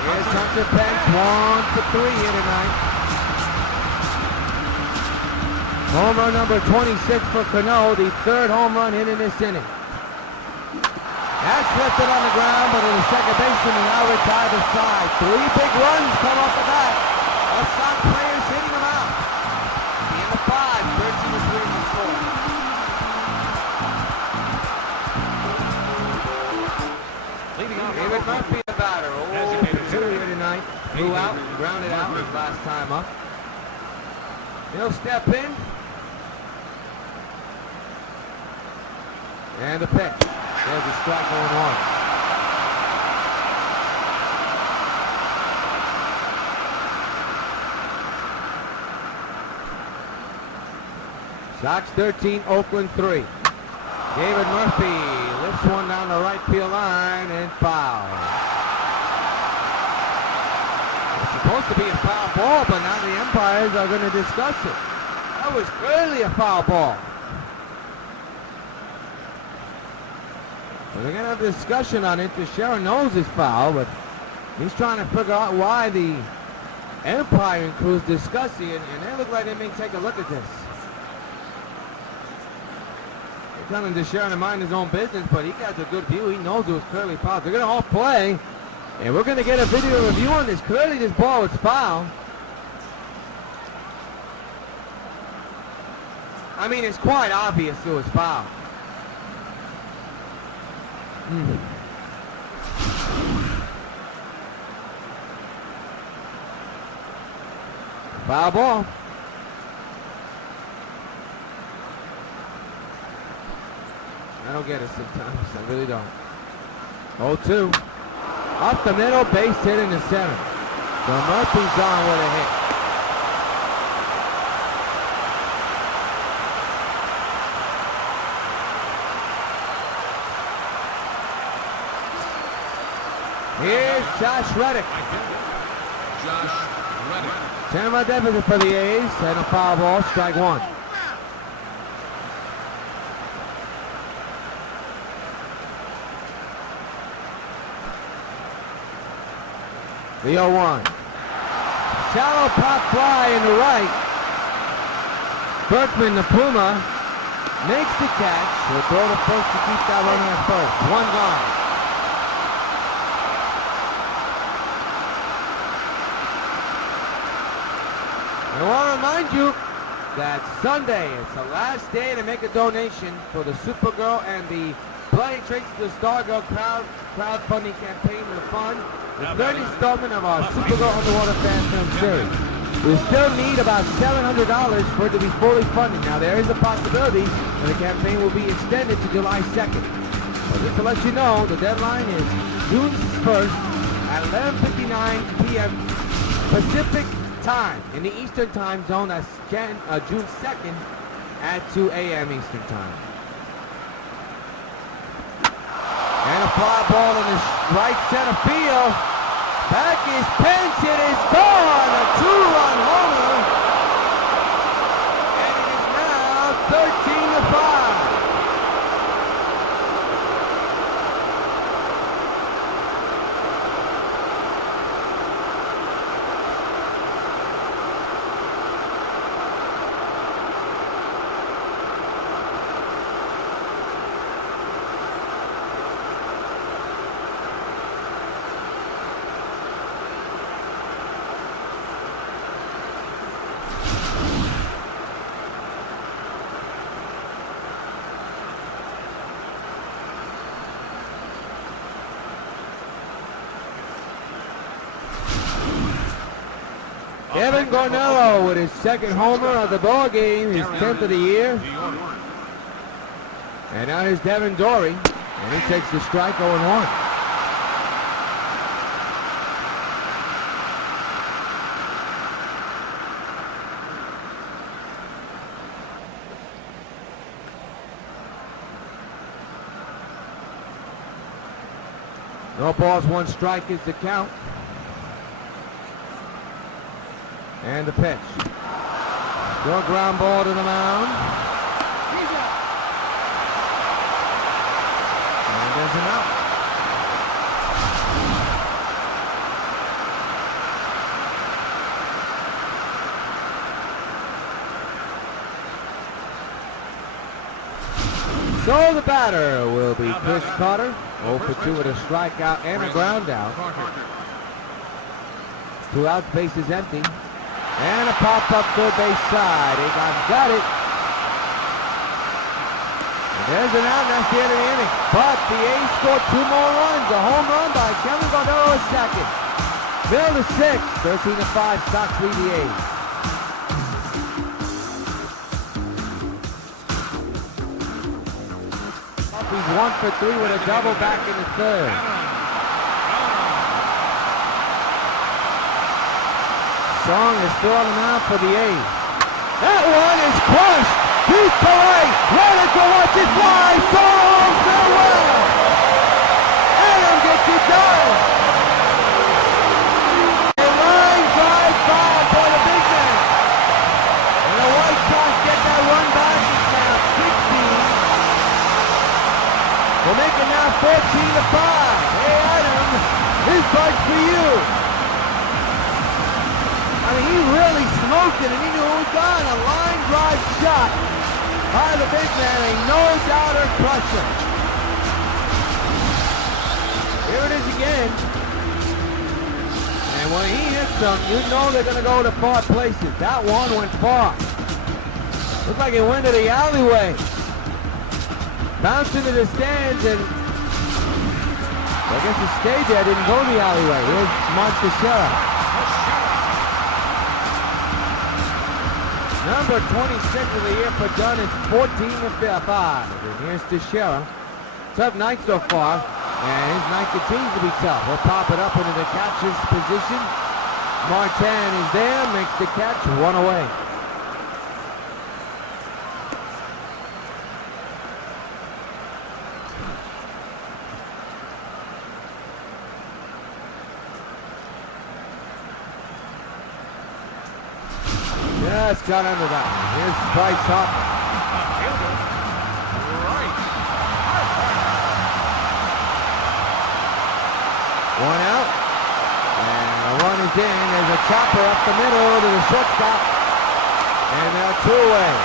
Here's Hunter Pence, 1 for 3 here tonight. Home run number 26 for Cano, the third home run hit in this inning. That's lifted on the ground, but the second baseman is now retired to side. 3 big runs come off the bat. Our Sox players hitting them out. In the 5, 13 to 3 in the score. Leading off. David Murphy, the batter. 0 for 2 here tonight. Blew out, grounded out his last time up. He'll step in. And the pitch. There's a strike going on. Sox 13, Oakland 3. David Murphy lifts one down the right field line and foul. It's supposed to be a foul ball, but now the umpires are going to discuss it. That was clearly a foul ball. Well, they're going to have a discussion on it. Sharon knows it's foul, but he's trying to figure out why the umpire crew's discussing it, and they look like they may take a look at this. They're telling Sharon to mind his own business, but he got a good view. He knows it was clearly foul. They're going to all play, and we're going to get a video review on this. Clearly, this ball was foul. I mean, it's quite obvious it was foul. Foul ball. I don't get it sometimes. I really don't. 0-2. Up the middle, base hit in the center. So Murphy's on with a hit. Here's Josh Reddick. Josh Reddick. 10-run deficit for the A's, and a foul ball, strike 1. The 0-1. Shallow pop fly in the right. Berkman, the Puma, makes the catch. He'll throw to first to keep that runner at first. 1 gone. I want to remind you that Sunday, it's the last day to make a donation for the Supergirl and the Bloody Tricks to the Stargirl crowdfunding campaign to fund the third installment of our Supergirl Underwater Fan Film series. We still need about $700 for it to be fully funded. Now, there is a possibility that the campaign will be extended to July 2nd. But just to let you know, the deadline is June 1st at 11:59 p.m. Pacific time in the Eastern Time Zone. That's June 2nd at 2 a.m. Eastern Time. And a fly ball in the right center field. Back is Pence. It is gone. A 2-run homer. And it is now 13-5. Kevin Garnello with his second homer of the ball game, his 10th of the year. And now here's Devin Dory, and he takes the strike 0-1. No balls, 1 strike is the count. And the pitch. Short ground ball to the mound. And there's an out. So the batter will be Chris Carter. 0 for 2 with a strikeout and a ground out. 2 outs, bases empty. And a pop-up third base side. Agon got it. And there's an out, and that's the end of the inning. But the A's scored 2 more runs. A home run by Kevin Bardero is second. Middle to 6. 13-5. Sox lead the A's. He's 1 for 3 with a double back in the third. Song is still on the mound for the A's. That one is crushed. Deep to right. Ready to watch it fly. Song farewell. Adam gets it done. A line drive by for the big man. And the White Sox get that run back. It's now 16. We'll make it now 14-5. Hey Adam, this bug's for you. I mean, he really smoked it, and he knew it was gone. A line drive shot by the big man, a no-doubter crusher. Here it is again. And when he hits them, you know they're going to go to far places. That one went far. Looked like it went to the alleyway. Bounced into the stands, and I guess it stayed there, didn't go to the alleyway. Here's Mark Teixeira. Number 26 of the year for Dunn is 14-5. And here's Teixeira. Tough night so far, and his night continues to be tough. He'll pop it up into the catcher's position. Martin is there, makes the catch, 1 away. Just got under that one. Here's Bryce Harper. One out. And a run is in. There's a chopper up the middle to the shortstop. And they're 2 away.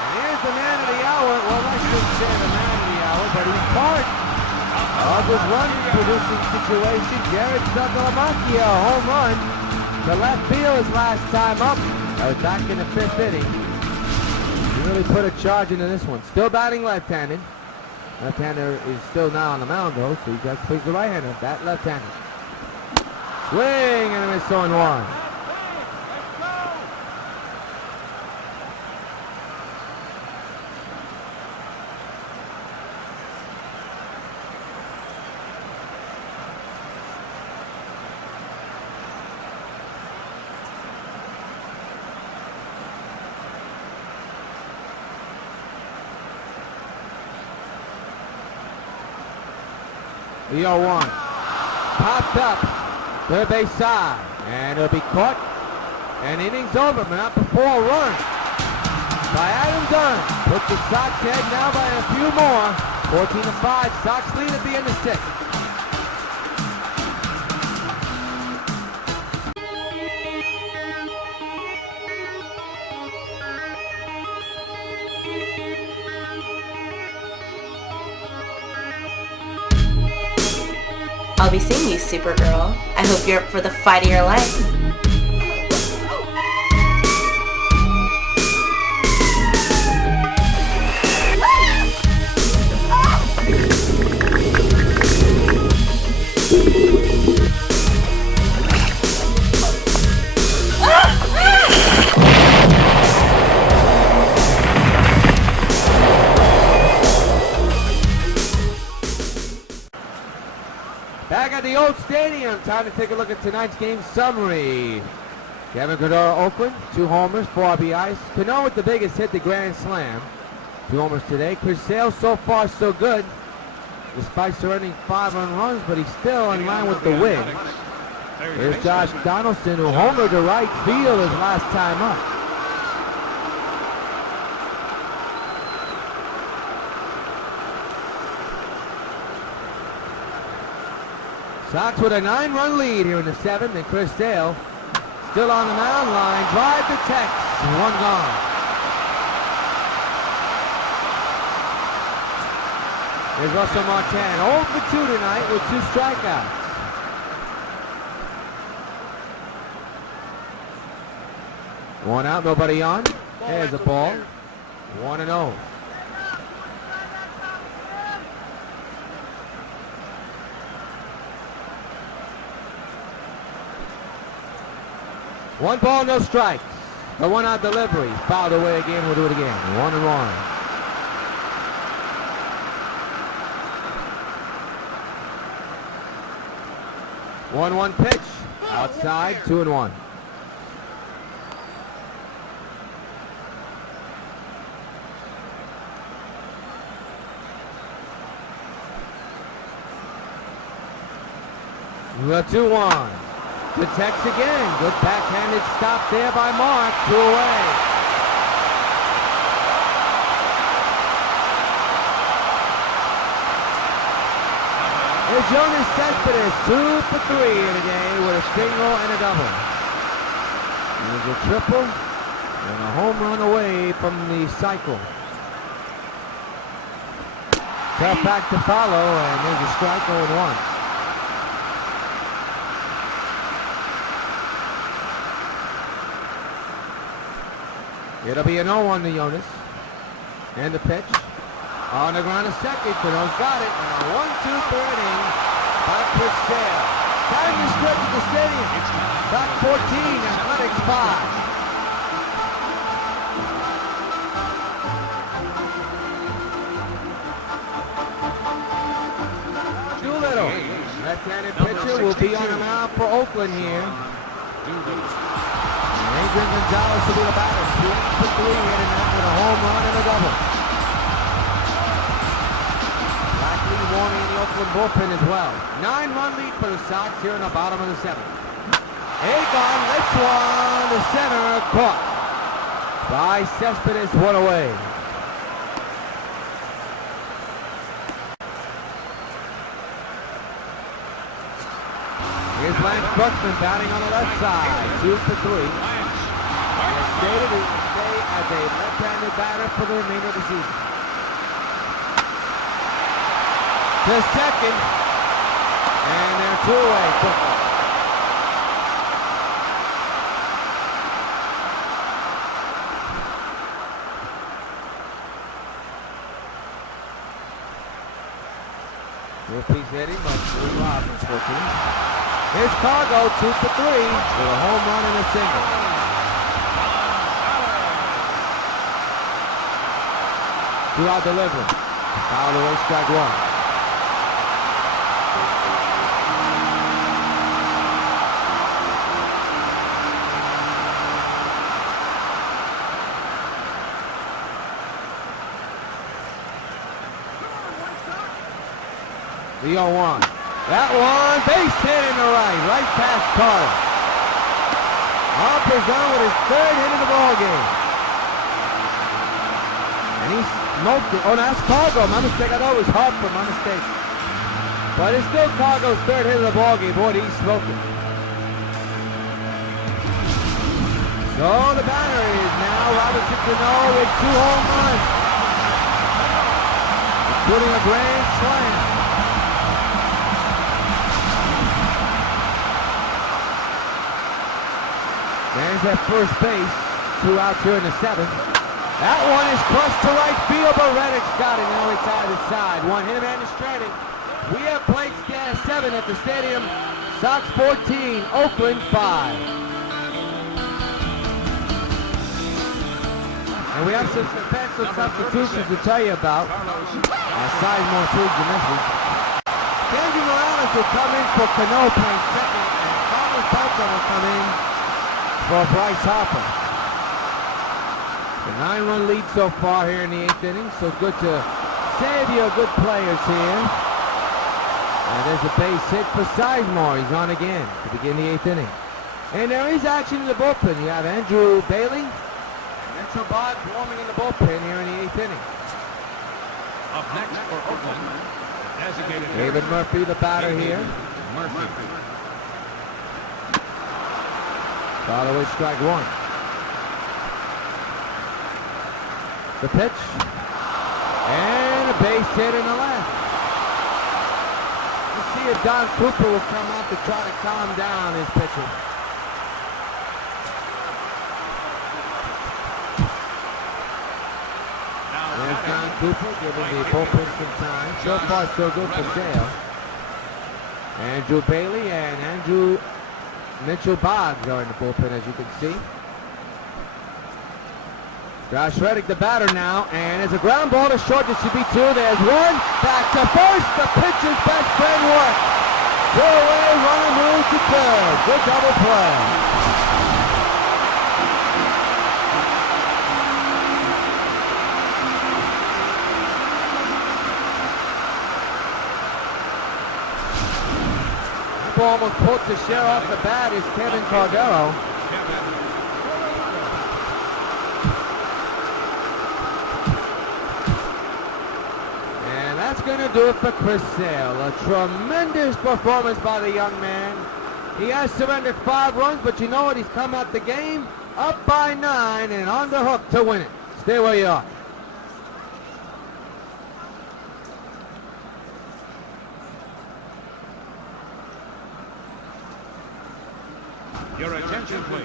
And here's the man of the hour. Well, I shouldn't say the man of the hour, but he's part of this run-producing situation. Jared Santamakia, a home run to left field his last time up. That was back in the 5th inning. He really put a charge into this one. Still batting left-handed. Left-hander is still now on the mound, though, so he has to face the right-hander. That left-handed. Swing and a miss on 1. The 0-1. Popped up. Third base side. And it'll be caught. And inning's over, but not before a run by Adam Dunn. Puts the Sox ahead now by a few more. 14-5. Sox lead at the end of 6th. I'll be seeing you, Supergirl. I hope you're up for the fight of your life. Back at the old stadium, time to take a look at tonight's game summary. Kevin Cordero, Oakland, 2 homers, 4 RBIs. Cano with the biggest hit, the grand slam. 2 homers today. Chris Sale, so far so good. Despite surrendering 5 runs, but he's still in line with the win. Here's Josh Donaldson, who homered to right field his last time up. Sox with a 9-run lead here in the 7th, and Chris Sale still on the mound line. Drive to Tex, 1 gone. Here's Russell Martin, 0 for 2 tonight with 2 strikeouts. One out, nobody on. There's a ball. 1-0. One ball, no strikes. The 1-out delivery. Fouled away again. We'll do it again. 1-1. One pitch. Outside. 2-1. The 2-1. To Tex again. Good backhanded stop there by Mark. 2 away. Here's Jonas Cespedes, 2 for 3 today with a single and a double. There's a triple and a home run away from the cycle. Tough back to follow, and there's a strike 0-1. It'll be an 0-1 to Jonas. And the pitch. On the ground to second. Cano's got it. And a 1-2 for inning by Chris Sale. Time to stretch at the stadium. Back 14, Athletics 5. Doolittle. Left-handed pitcher will be on the mound for Oakland here. Adrian Gonzalez will be the batter. 2 for 3 here tonight with a home run and a double. Blackley warming in the Oakland bullpen as well. 9-run lead for the Sox here in the bottom of the 7th. Agon lifts one to center, caught by Cespedes, 1 away. Here's Lance Buckman batting on the left side. 2 for 3. Stated he will stay as a left-handed batter for the remainder of the season. To second, and they're 2 away quickly. Piece hitting, but Louis Robbins, 14. Here's Cargo, 2 for 3 with a home run and a single. Two-out delivery. Fouled away, strike 1. The 0-1. That one, base hit in the right past Carter. Harper's on with his 3rd hit of the ball game. And he's smoked it. Oh, that's Cargo. My mistake. I thought it was Harper. My mistake. But it's still Cargo's 3rd hit of the ball game. Boy, he's smoked it. So the batter is now Robinson Cano with 2 home runs, including a grand slam. There's that first base. 2 outs here in the 7th. That one is crushed to right field, but Reddick's got it. Now it's side to side. 1 hit man is stranded. We have played 7 at the stadium. Sox 14, Oakland 5. And we have some defensive substitutions to tell you about. Sizemore swings and misses. Andrew Morales will come in for Cano playing second, and Carlos Beltran will come in for Bryce Harper. The 9-run lead so far here in the 8th inning, so good to save your good players here. And there's a base hit for Sizemore. He's on again to begin the 8th inning. And there is action in the bullpen. You have Andrew Bailey and Mitchell Boggs warming in the bullpen here in the 8th inning. Up next for Oakland, designated David Murphy, the batter here. Murphy. Ball away, strike one. The pitch. And a base hit in the left. Let's see if Don Cooper will come out to try to calm down his pitcher. There's Don Cooper giving the bullpen some time. So far, so good for Sale. Andrew Bailey and Andrew Mitchell Boggs are in the bullpen, as you can see. Josh Reddick, the batter now, and there's a ground ball to short. This should be two. There's one. Back to first. The pitcher's best friend work. Two away, runner moves to third. Good double play. Almost pulled Teixeira off the bat is Kevin Cordero. And that's going to do it for Chris Sale. A tremendous performance by the young man. He has surrendered 5 runs, but you know what? He's come out the game up by 9 and on the hook to win it. Stay where you are. Your attention, please.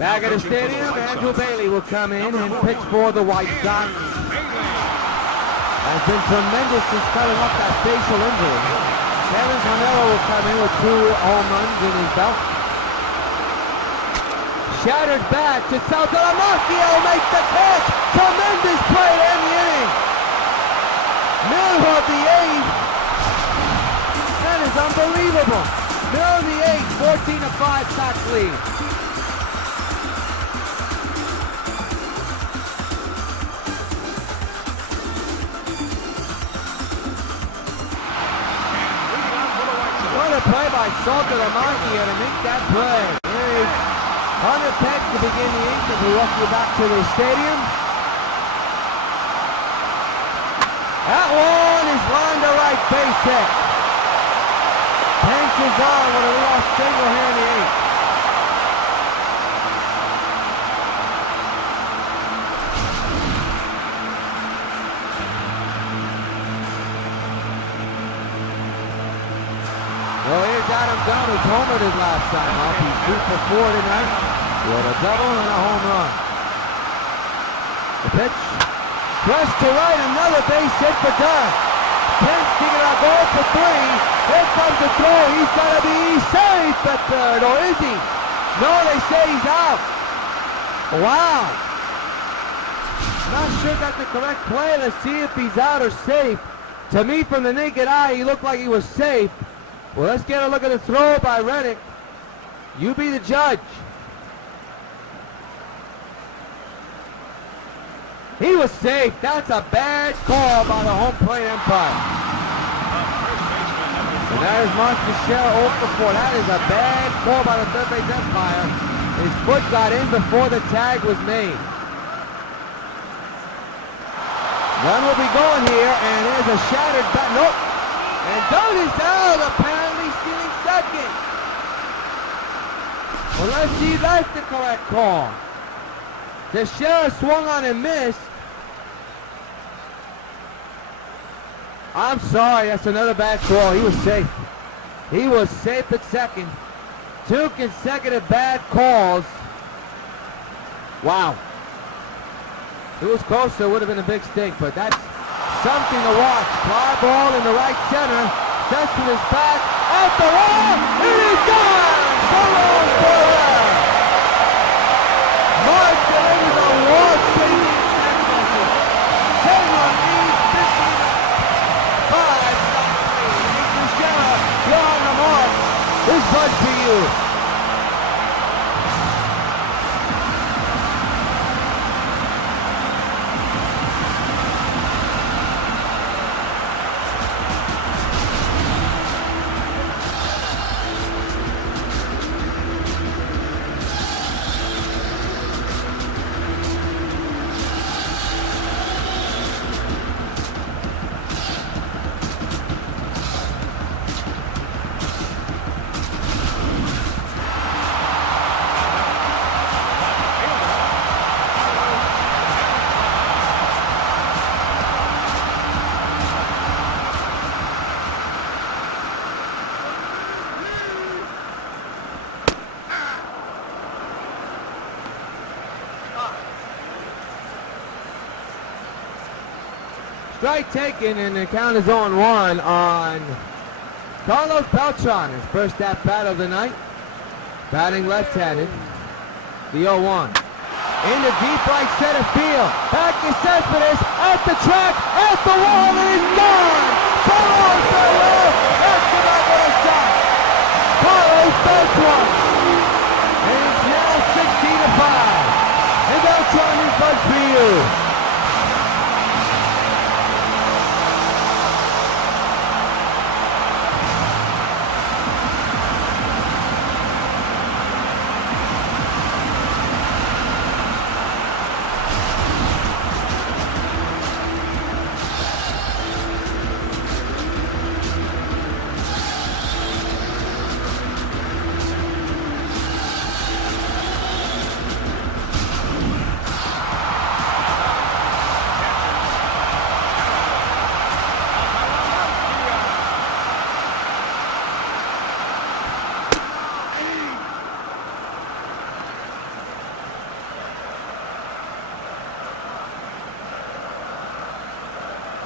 Back at the stadium, Andrew Bailey will come in and pitch for the White Sox. Has been tremendous since coming off that facial injury. Kevin Cordero will come in with 2 home runs in his belt. Shattered bat to Saltalamacchio makes the catch. Tremendous play to end the inning. Middle of the 8th. That is unbelievable. Middle of the 8th, 14-5 Sox lead. What a play by Saltalamacchio to make that play. Here's Hunter Peck to begin the 8th as we welcome you back to the stadium. That one is lined to right base hit. Hanks is on with a leadoff single here in the 8th. Well, here's Adam Dunn, who's homered his last time up. He's 2 for 4 tonight with a double and a home run. The pitch. Press to right, another base hit for Dunn. Pence kicking out goal for 3. Here comes the throw. He's got to be safe at third, or is he? No, they say he's out. Wow. Not sure that's the correct play. Let's see if he's out or safe. To me, from the naked eye, he looked like he was safe. Well, let's get a look at the throw by Reddick. You be the judge. He was safe. That's a bad call by the home plate umpire. And there's Mark Teixeira 0 for 4. That is a bad call by the third base umpire. His foot got in before the tag was made. Run will be going here, and there's a shattered bat. Nope. And Dunn is out, apparently stealing second. Well, let's see if that's the correct call. Teixeira swung on and missed. I'm sorry, that's another bad call. He was safe. He was safe at second. 2 consecutive bad calls. Wow. If it was closer, it would have been a big stink, but that's something to watch. Fly ball in the right center. Session is back at the wall. It is gone! Balloon forever! Mark delivers a walk-chasing text message. 10-run lead, 15-5. Teixeira, you're on the mark. This bud to you. Strike taken, and the count is 0-1 on Carlos Beltran, his first at-bat of the night. Batting left-handed, the 0-1. In the deep right center field. Back to Cespedes, at the track, at the wall, and he's gone! Solo and farewell, that's the back of the shot. Carlos Beltran. And it's now 16-5. And Beltran is good for you.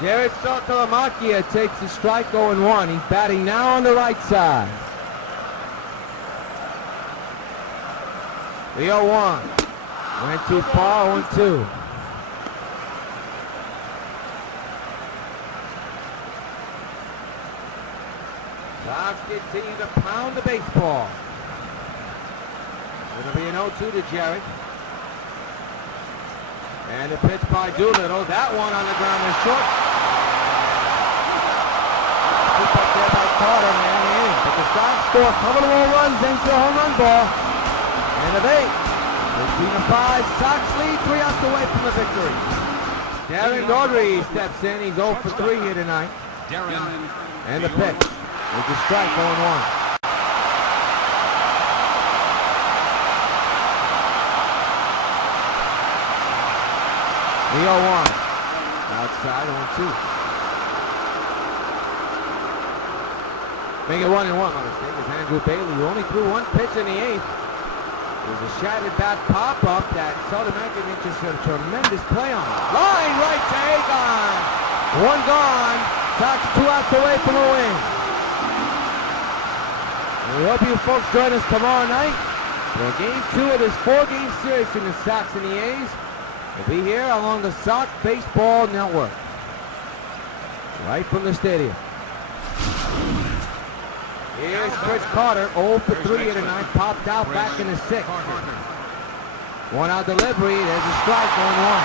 Jared Saltalamacchia takes the strike 0-1. He's batting now on the right side. The 0-1. Went too far, 1-2. Sox continue to pound the baseball. It'll be an 0-2 to Jared. And a pitch by Doolittle. That one on the ground is short. Put up there by Carter, man, in. But the Sox score a couple of more runs into a home run ball. And of 8. 15-5. Sox lead 3 outs away from the victory. Darren Gaudry steps in. He's 0 for 3 here tonight. And the pitch. With the strike 0-1. The 0-1. Outside 1-2. Make it 1-1, my mistake, is Andrew Bailey, who only threw 1 pitch in the 8th. There's a shattered bat pop-up that Saltalamacchia just a tremendous play on. Line right to Agon. 1 gone. Sox 2 outs away from a win. And we hope you folks join us tomorrow night for game 2 of this 4-game series between the Sox and the A's. We'll be here along the Sox Baseball Network. Right from the stadium. Here's Chris Carter, 0 for 3 here tonight, popped out back in the 6th. 1 out delivery, there's a strike, 1-1.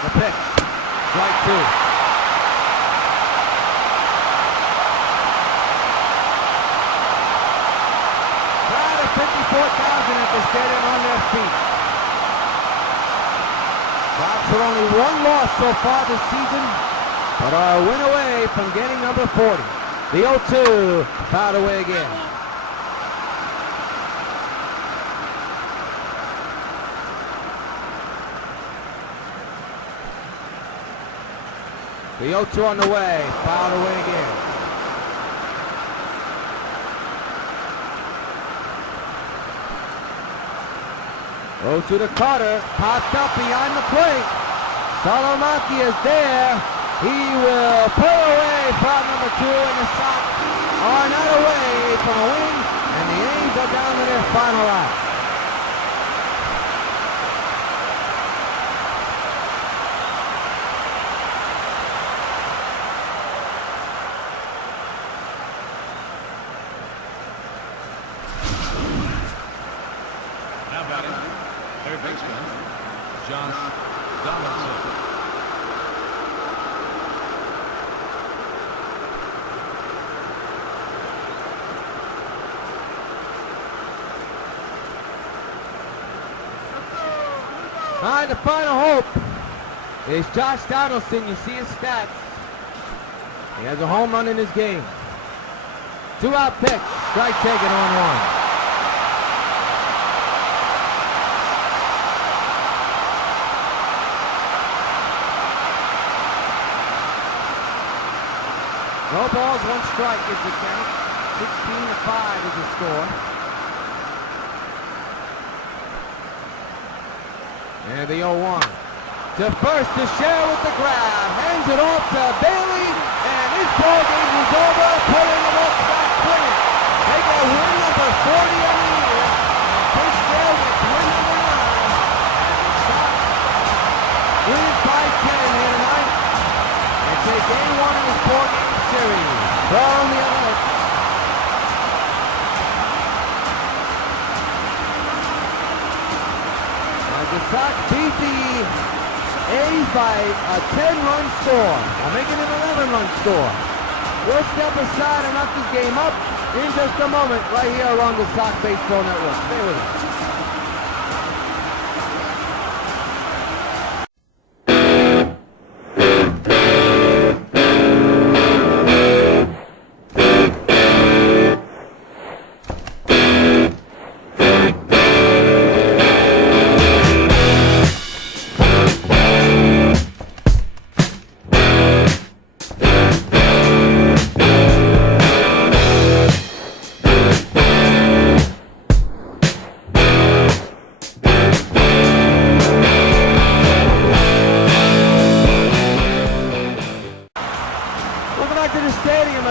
The pitch, strike 2. 54,000 at the stadium on their feet. Sox are only 1 loss so far this season, but are a win away from getting number 40. The 0-2 fouled away again. The 0-2 on the way, fouled away again. Goes to the Carter, popped up behind the plate. Saltalamacchia is there. He will pull away foul number 2, and the Sox are not away from a win, and the A's are down to their final out. Now batting, third baseman, John Donaldson. All right, the final hope is Josh Donaldson. You see his stats. He has a home run in his game. 2-out pitch, strike taken on 1. No balls, 1 strike is the count. 16-5 is the score. And the 0-1. To first to share with the grab. Hands it off to Bailey. And this ball game is over. Putting them up back clean. They got win number 40 on the year. And Chris Gale with win number 9. Sox win by 10 here tonight. And take game 1 of this 4-game series. From the other end. The Sox beat the A's by a 10-run score. I'll make it an 11-run score. We'll step aside and knock this game up in just a moment right here on the Sox Baseball Network. Stay with us.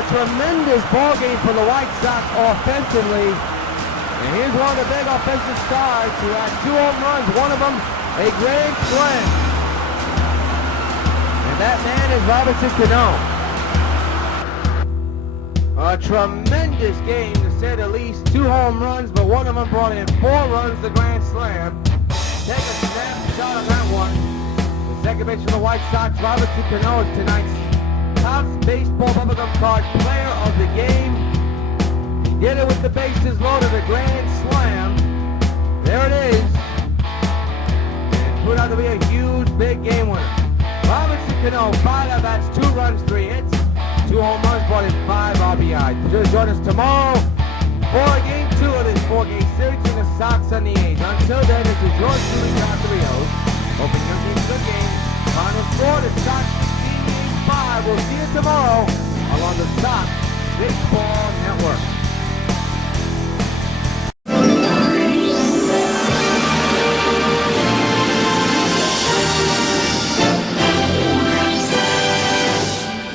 Tremendous ball game for the White Sox offensively. And here's one of the big offensive stars who had 2 home runs, one of them a grand slam. And that man is Robinson Cano. A tremendous game to say the least. 2 home runs, but one of them brought in 4 runs, the grand slam. Take a snapshot of that one. The second base for the White Sox, Robinson Cano, is tonight's Topps Baseball Bubblegum Card Player of the Game. He did it with the bases loaded, a grand slam. There it is. And it turned out to be a huge, big game winner. Robinson Cano, 5 at-bats, 2 runs, 3 hits, 2 home runs, brought in 5 RBIs. Join us tomorrow for game 2 of this 4-game series between the Sox and the A's. Until then, this is yours truly, Dr. Rios. Hoping your team's good game. Final score, the Sox 16-5. We'll see you tomorrow along the Sox Baseball Network.